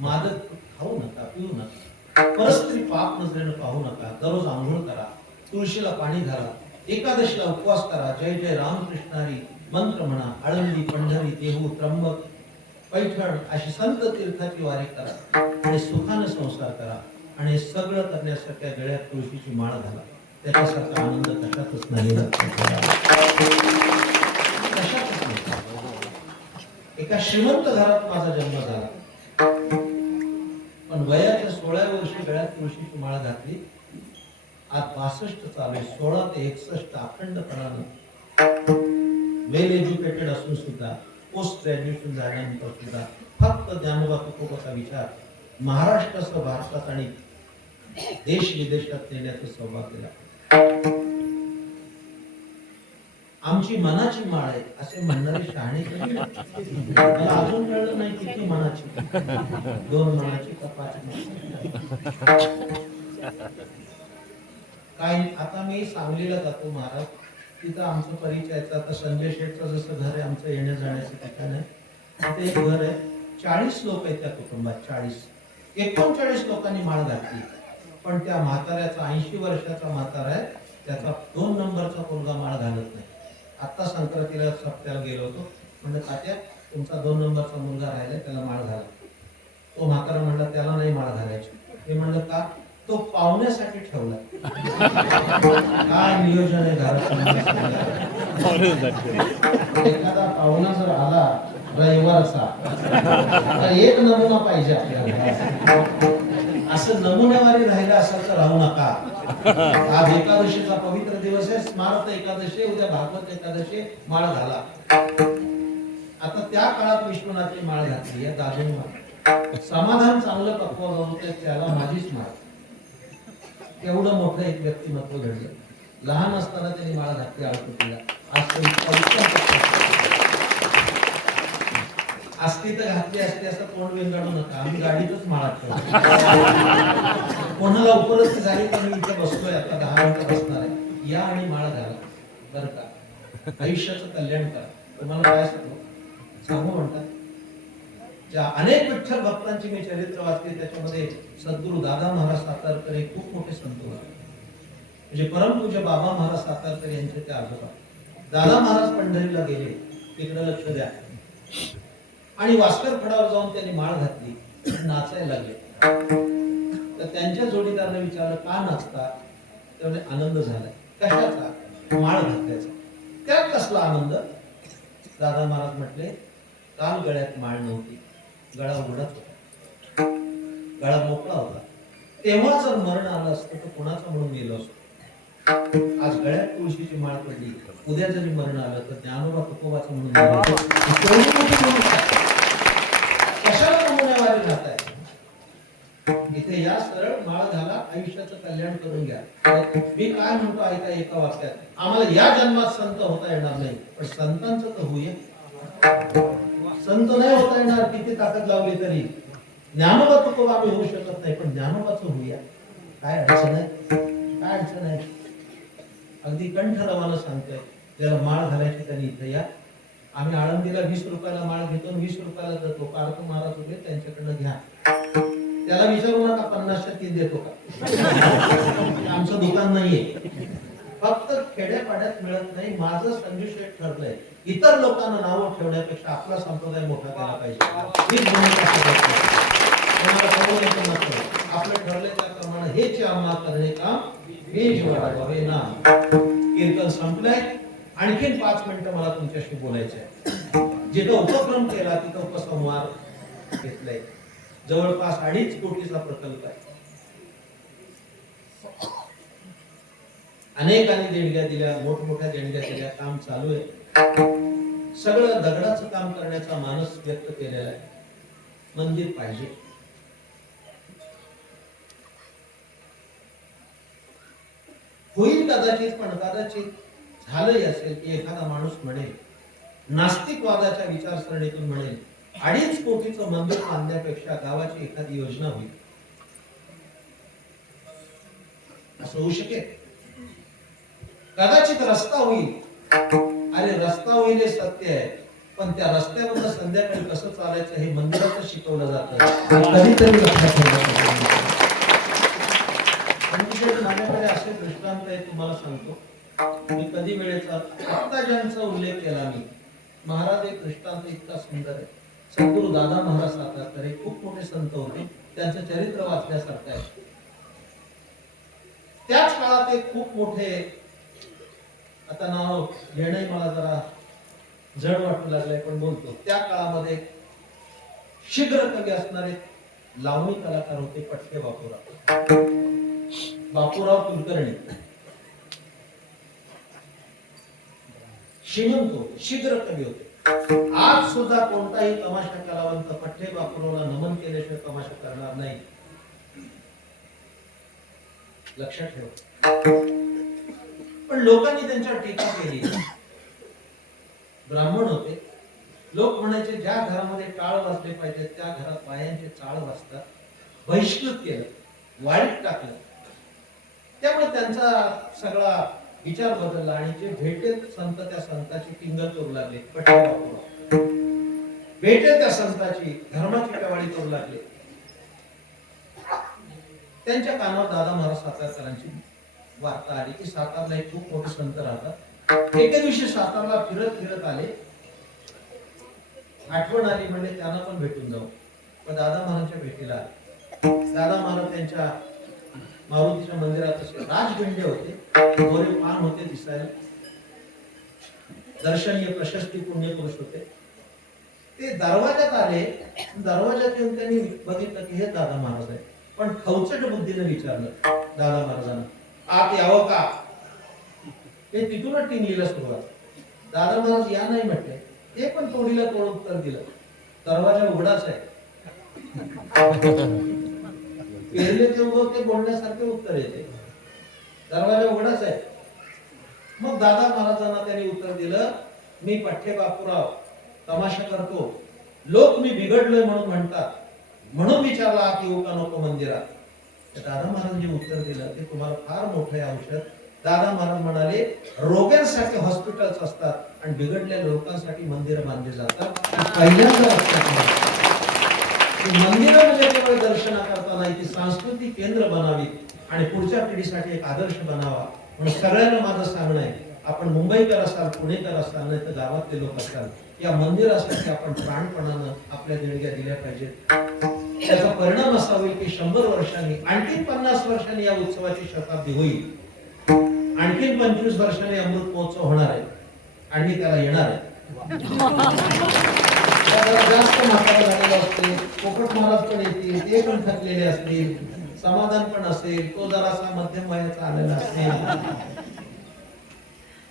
मादक खाऊ नका, पिऊ नका. परस्त्री पाप नजरेनं पाहू नका. दररोज आंघोळ करा, तुळशीला पाणी घाला, एकादशीला उपवास करा, जय जय रामकृष्णारी मंत्र म्हणा, आळंदी पंढरी देहू त्र्यंबक पैठण अशी संत तीर्थाची वारी करा आणि सुखाने संसार करा. आणि हे सगळं करण्यासाठी गळ्यात तुळशीची माळ घाला. त्याच्यासारखा आनंद कशातच नाही. कशातच नाही. एका श्रीमंत घरात माझा जन्म झाला, पण वयाच्या 16व्या वर्षी गळ्यात तुळशीची माळ घातली. आज 62 चालू आहे. 16 ते 61 अखंडपणानं वेल एज्युकेटेड असून सुद्धा, पोस्ट ग्रॅज्युएशन झाल्यानंतर सुद्धा फक्त ज्ञानोबा तुकोबाचा विचार महाराष्ट्रासह भारतात आणि देश विदेशात नेण्याचं सौभाग्य लाभलं. आमची मनाची माळ आहे असे म्हणणारे शहाणे कधी मला अजून कळलं नाही किती मनाची, 2 मनाची का 5 मनाची. काय आता मी सांगलीला जातो महाराज, तिथं आमचं परिचयाचं आता संजय शेठचं जसं घर आहे आमचं येण्या जाण्याचं ठिकाण आहे, तिथे एक घर आहे. 40 लोक आहेत त्या कुटुंबात. 39 लोकांनी माळ घातली. पण त्या म्हाताऱ्याचा 80 वर्षाचा म्हातारा आहे, त्याचा 2 नंबरचा मुलगा माळ घालत नाही. आता संक्रांतीला सप्त्याला गेलो होतो, म्हणलं तात्या तुमचा 2 नंबरचा मुलगा राहिलाय, त्याला माळ घाला. तो म्हातारा म्हणला त्याला नाही माळ घालायची. मी म्हणलं का? तो पाहुण्यासाठी ठेवला. काय नियोजन आहे घरात. एखादा पाहुणा जर आला रविवारचा तर एक नमुना पाहिजे आपल्याला. असं नमुन्यावारी राहिलं असेल तर राहू नका. आज एकादशीचा पवित्र दिवस आहे, स्मार्त एकादशी, उद्या भागवत एकादशी. माळ घाला. आता त्या काळात विश्वनाथची माळ घातली आहे, दादून माळ. समाधान चांगलं पक्व होते त्याला माझीच माळ. एवढं मोठं एक व्यक्तिमत्व घडलं. लहान असताना त्यांनी माळ घातली आळकुटीला. असती तर घातली असते असं तोंड वेंगाळू नका. आम्ही गाडीतच माळा ठेवतो. कोणाला उपलब्ध झाली तर मी इथे बसतोय, आता 10 मिनिटं बसणार आहे. या आणि माळ घाला बरं का. आयुष्याचं कल्याण करा. तुम्हाला काय सांगू म्हणतात, ज्या अनेक विठ्ठल भक्तांची मी चरित्र वाचली, त्याच्यामध्ये सद्गुरू दादा महाराज सातारकर हे खूप मोठे संत होते. म्हणजे परमपूज्य बाबा महाराज सातारकर यांचे ते आजोबा. दादा महाराज पंढरीला गेले, तिकडे लक्ष द्या. आणि वास्कर फडावर जाऊन त्यांनी माळ घातली, नाचायला लागले. तर त्यांच्या जोडीदाराने विचारलं का नाचता? त्यामुळे आनंद झाला. कशाचा? माळ घातल्याचा. त्यात कसला आनंद? दादा महाराज म्हटले काल गळ्यात माळ नव्हती, गळा उघडाच होता, गळा मोकळा होता. तेव्हा जर मरण आलं असतं तर कोणाचं म्हणून गेलो असतो. आज गळ्यात तुळशीची माळ पडली, उद्या जरी मरण आलं तर ज्ञानोबा तुकोबाचं म्हणून कशाला नमुन्यावारी राहताय? इथे या, सरळ माळ घाला, आयुष्याचं कल्याण करून घ्या. मी काय म्हणतो ऐका एका वाक्यात, आम्हाला या जन्मात संत होता येणार नाही, पण संतांचं तर होऊया. संत नाही होता येणार किती ताकद लावली तरी. ज्ञानोबा तुकोबा आम्ही होऊ शकत नाही, पण ज्ञानोबाचं होऊया. काय अडचण आहे? काय अडचण आहे? अगदी कंठ रवानं सांगतोय, ज्याला माळ घालायची त्यांनी इथे या. आम्ही आळंदीला 20 रुपयाला माळ घेतो, 20 रुपयाला देतो. पार्थ महाराज उभे, त्यांच्याकडनं घ्या. त्याला विचारू नका 50च्या 3 देतो का. आमचं दुकान नाहीये. फक्त खेड्यापाड्यात मिळत नाही. माझं संजू शेठ ठरलंय, इतर लोकांना नावं ठेवण्यापेक्षा आपला संप्रदाय मोठा केला पाहिजे. हीच भूमिका ठरवते. कोणाला कळवण्याचं नसतं. आपलं ठरलंय त्याप्रमाणे हेच आम्हा करणे काम हे वाढवावे ना. कीर्तन संपलंय. आणखीन 5 मिनिटं मला तुमच्याशी बोलायचं आहे. जिथं उपक्रम केला तिथं उपसंहार घेतलाय. जवळपास 2.5 कोटीचा प्रकल्प आहे. अनेकांनी देणग्या दिल्या, मोठमोठ्या देणग्या दिल्या. काम चालू आहे. सगळं दगडाचं काम करण्याचा मानस व्यक्त केलेला आहे. मंदिर पाहिजे. होईल कदाचित, पण कदाचित झालंही असेल की एखादा माणूस म्हणेल, नास्तिकवादाच्या विचारसरणीतून म्हणेल, 2.5 कोटीचं मंदिर बांधण्यापेक्षा गावाची एखादी योजना होईल. असं होऊ शकेल. कदाचित रस्ता होईल. अरे रस्ता होईल हे सत्य आहे, पण त्या रस्त्यावर संध्याकाळी कसं चालायचं हे मंदिरात शिकवलं जातं. कधीतरी लक्षात ठेवलं. माझ्याकडे असे दृष्टांत आहे, तुम्हाला सांगतो. मी कधी वेळेचा आता ज्यांचा उल्लेख केला मी, महाराज एक दृष्टांत इतका सुंदर आहे. सद्गुरु दादा महाराज सातारकर हे खूप मोठे संत होते. त्यांचं चरित्र वाचण्यासारखं आहे. त्याच काळात एक खूप मोठे, आता नाव घेणंही मला जरा जड वाटू लागलंय पण बोलतो. त्या काळामध्ये शीघ्र कवी असणारे लावणी कलाकार होते पठ्ठे बापूराव कुलकर्णी. श्रीमंत होते, शीघ्र कवी होते. आज सुद्धा कोणताही तमाशा कलावंत पठ्ठे बापूरावला नमन केल्याशिवाय तमाशा करणार नाही. लक्षात ठेवा. पण लोकांनी त्यांच्यावर टीका केली. ब्राह्मण होते. लोक म्हणायचे ज्या घरामध्ये टाळ वाजले पाहिजे त्या घरात बायांचे चाळ वाजतात. बहिष्कृत केलं, वाईट टाकलं. त्यामुळे त्यांचा सगळा विचार बदलला आणि जे भेटेल संत त्या संताची टिंगल करू लागले. भेटेल त्या संताची धर्माची कवाडी करू लागले. त्यांच्या कानावर दादा महाराज सातारकरांची वार्ता आली की सातारला एक खूप मोठे संत राहतात. एके दिवशी सातारला फिरत फिरत आले. आठवण आली म्हणजे त्यांना पण भेटून जाऊ. पण दादा महाराजांच्या भेटीला आले. दादा महाराज त्यांच्या मारुतीच्या मंदिरात असे राजगंडे होते, गोरे पान होते दिसायला, दर्शनीय प्रशस्ती पुण्य पुरुष होते. ते दरवाजात आले. दरवाजात येऊन त्यांनी बघितलं की हे दादा महाराज आहे. पण खवचट बुद्धीने विचारलं दादा महाराजांना, आत यावं का? ते तिथूनच टिंगलीला सुरुवात. दादा महाराज या नाही म्हटले. ते पण तोडीला तोड उत्तर दिलं, दरवाजा उघडाच आहे. पेरले ते उगवते बोलण्यासारखे उत्तर येते, दरवाजा उघडाच आहे. मग दादा महाराजांना त्यांनी उत्तर दिलं, मी पठ्ठे बापूराव तमाशा करतो. लोक मी बिघडलोय म्हणून म्हणतात, म्हणून विचारला आत येऊ का नको मंदिरात. दादा महाराजांनी उत्तर दिलं ते तुम्हाला फार मोठं आहे औषध. दादा महाराज म्हणाले, रोग्यांसाठी हॉस्पिटल्स असतात आणि बिघडलेल्या लोकांसाठी मंदिर बांधले जातात. पहिल्यांदा मंदिर म्हणजे केवळ दर्शनाकरता नाही, ती सांस्कृतिक केंद्र बनावी आणि पुढच्या पिढीसाठी एक आदर्श बनावा. म्हणून सगळ्यांना माझं सांगणं आहे, आपण मुंबईकर असाल, पुणेकर असाल, नाही तर गावातले लोक असाल, या मंदिरासाठी आपण प्राणपणानं आपल्या देणग्या दिल्या पाहिजेत. त्याचा परिणाम असा होईल की 100 वर्षांनी, आणखी 50 वर्षांनी या उत्सवाची शताब्दी होईल. आणखीन 25 वर्षांनी अमृत महोत्सव होणार आहे आणि मी त्याला येणार आहे. जास्त म्हातारा झालेला असते, पोपट महाराज पण येतील, ते पण थकलेले असतील, समाधान पण असेल, तो जरासा मध्यम वयाचा आलेला असेल.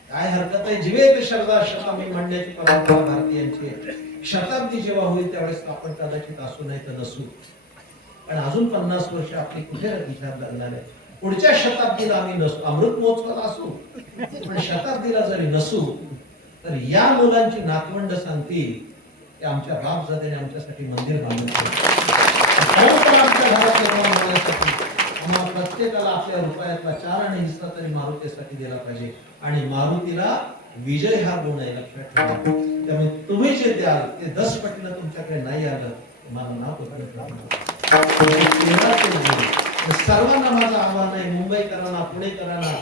काय हरकत आहे, जिवेत शरदा शतामी म्हणण्याची परंपरा भारतीयांची आहे. शताब्दी जेव्हा होईल त्यावेळेस आपण कदाचित असू नाही तर नसू, पण अजून 50 वर्ष आपली कुठे विचार लागणार आहे. पुढच्या शताब्दीला आम्ही नसू, अमृत महोत्सवाला असू, पण शताब्दीला जरी नसू तर या मुलांची नातवंड सांगतील की आमच्या बापजाद्याने आमच्यासाठी मंदिर बांधलं. आमच्या घरात निर्माण होण्यासाठी आम्हाला प्रत्येकाला आपल्या रुपयातला 4 हिस्सा तरी मारुतीसाठी दिला पाहिजे. आणि मारुतीला विजय हा गुण आहे, लक्षात ठेवा. त्यामुळे तुम्ही जे द्याल ते 10 पटीनं तुमच्याकडे नाही आलं, मला नाव सर्वांना माझं आव्हान आहे, मुंबईकरांना, पुणेकरांना,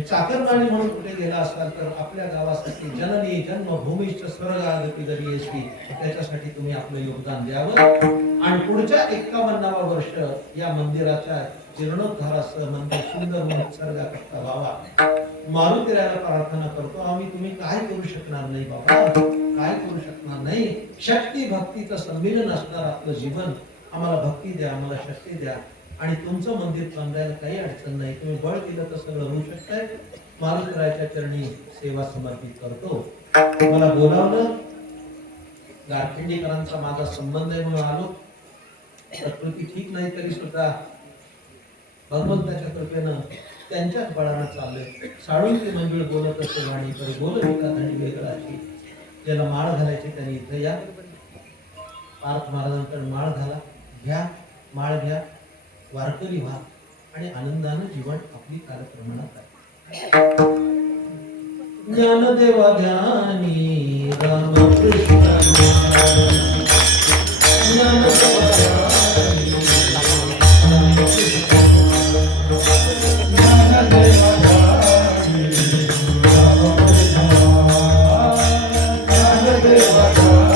चाकरमानी म्हणून कुठे गेला असाल तर आपल्या गावासाठी जननी जन्मभूमीश्च स्वर्गागती जरी येसवी, त्याच्यासाठी तुम्ही आपलं योगदान द्यावं आणि पुढच्या 51वा वर्ष या मंदिराच्या जीर्णोद्धारासह मंदिर सुंदर उत्सर्गा करता व्हावा. मारुतीरायाला प्रार्थना करतो आम्ही, तुम्ही काय करू शकणार नाही बाबा, काय करू शकणार नाही. शक्ती भक्तीचं संमिलन असणार आपलं जीवन. आम्हाला भक्ती द्या, आम्हाला शक्ती द्या आणि तुमचं मंदिर बांधायला काही अडचण नाही. तुम्ही बळ दिलं तर सगळं होऊ शकतंय. मारुतीरायाच्या चरणी सेवा समर्पित करतो. मला बोलावलं, गारखिंडीकरांचा माझा संबंध आहे म्हणून आलो. प्रकृती ठीक नाही तरी सुद्धा भगवंताच्या कृपेनं त्यांच्याच बळानं चाललंय. साळुंके मंजुळ बोलत असे वाणी तर बोलत एका थंडी वेगळाची. ज्याला माळ घालायची त्यांनी इथं या. पार्थ महाराजांकडे माळ घाला, घ्या, माळ घ्या, वारकरी व्हा आणि आनंदानं जीवन आपली कालक्रमणात आहे. ज्ञानदेवा ध्यानी रामकृष्ण ज्ञानदेवा ध्यानी रामकृष्ण ज्ञानदेवा ध्यानी रामकृष्ण ज्ञानदेवा संसार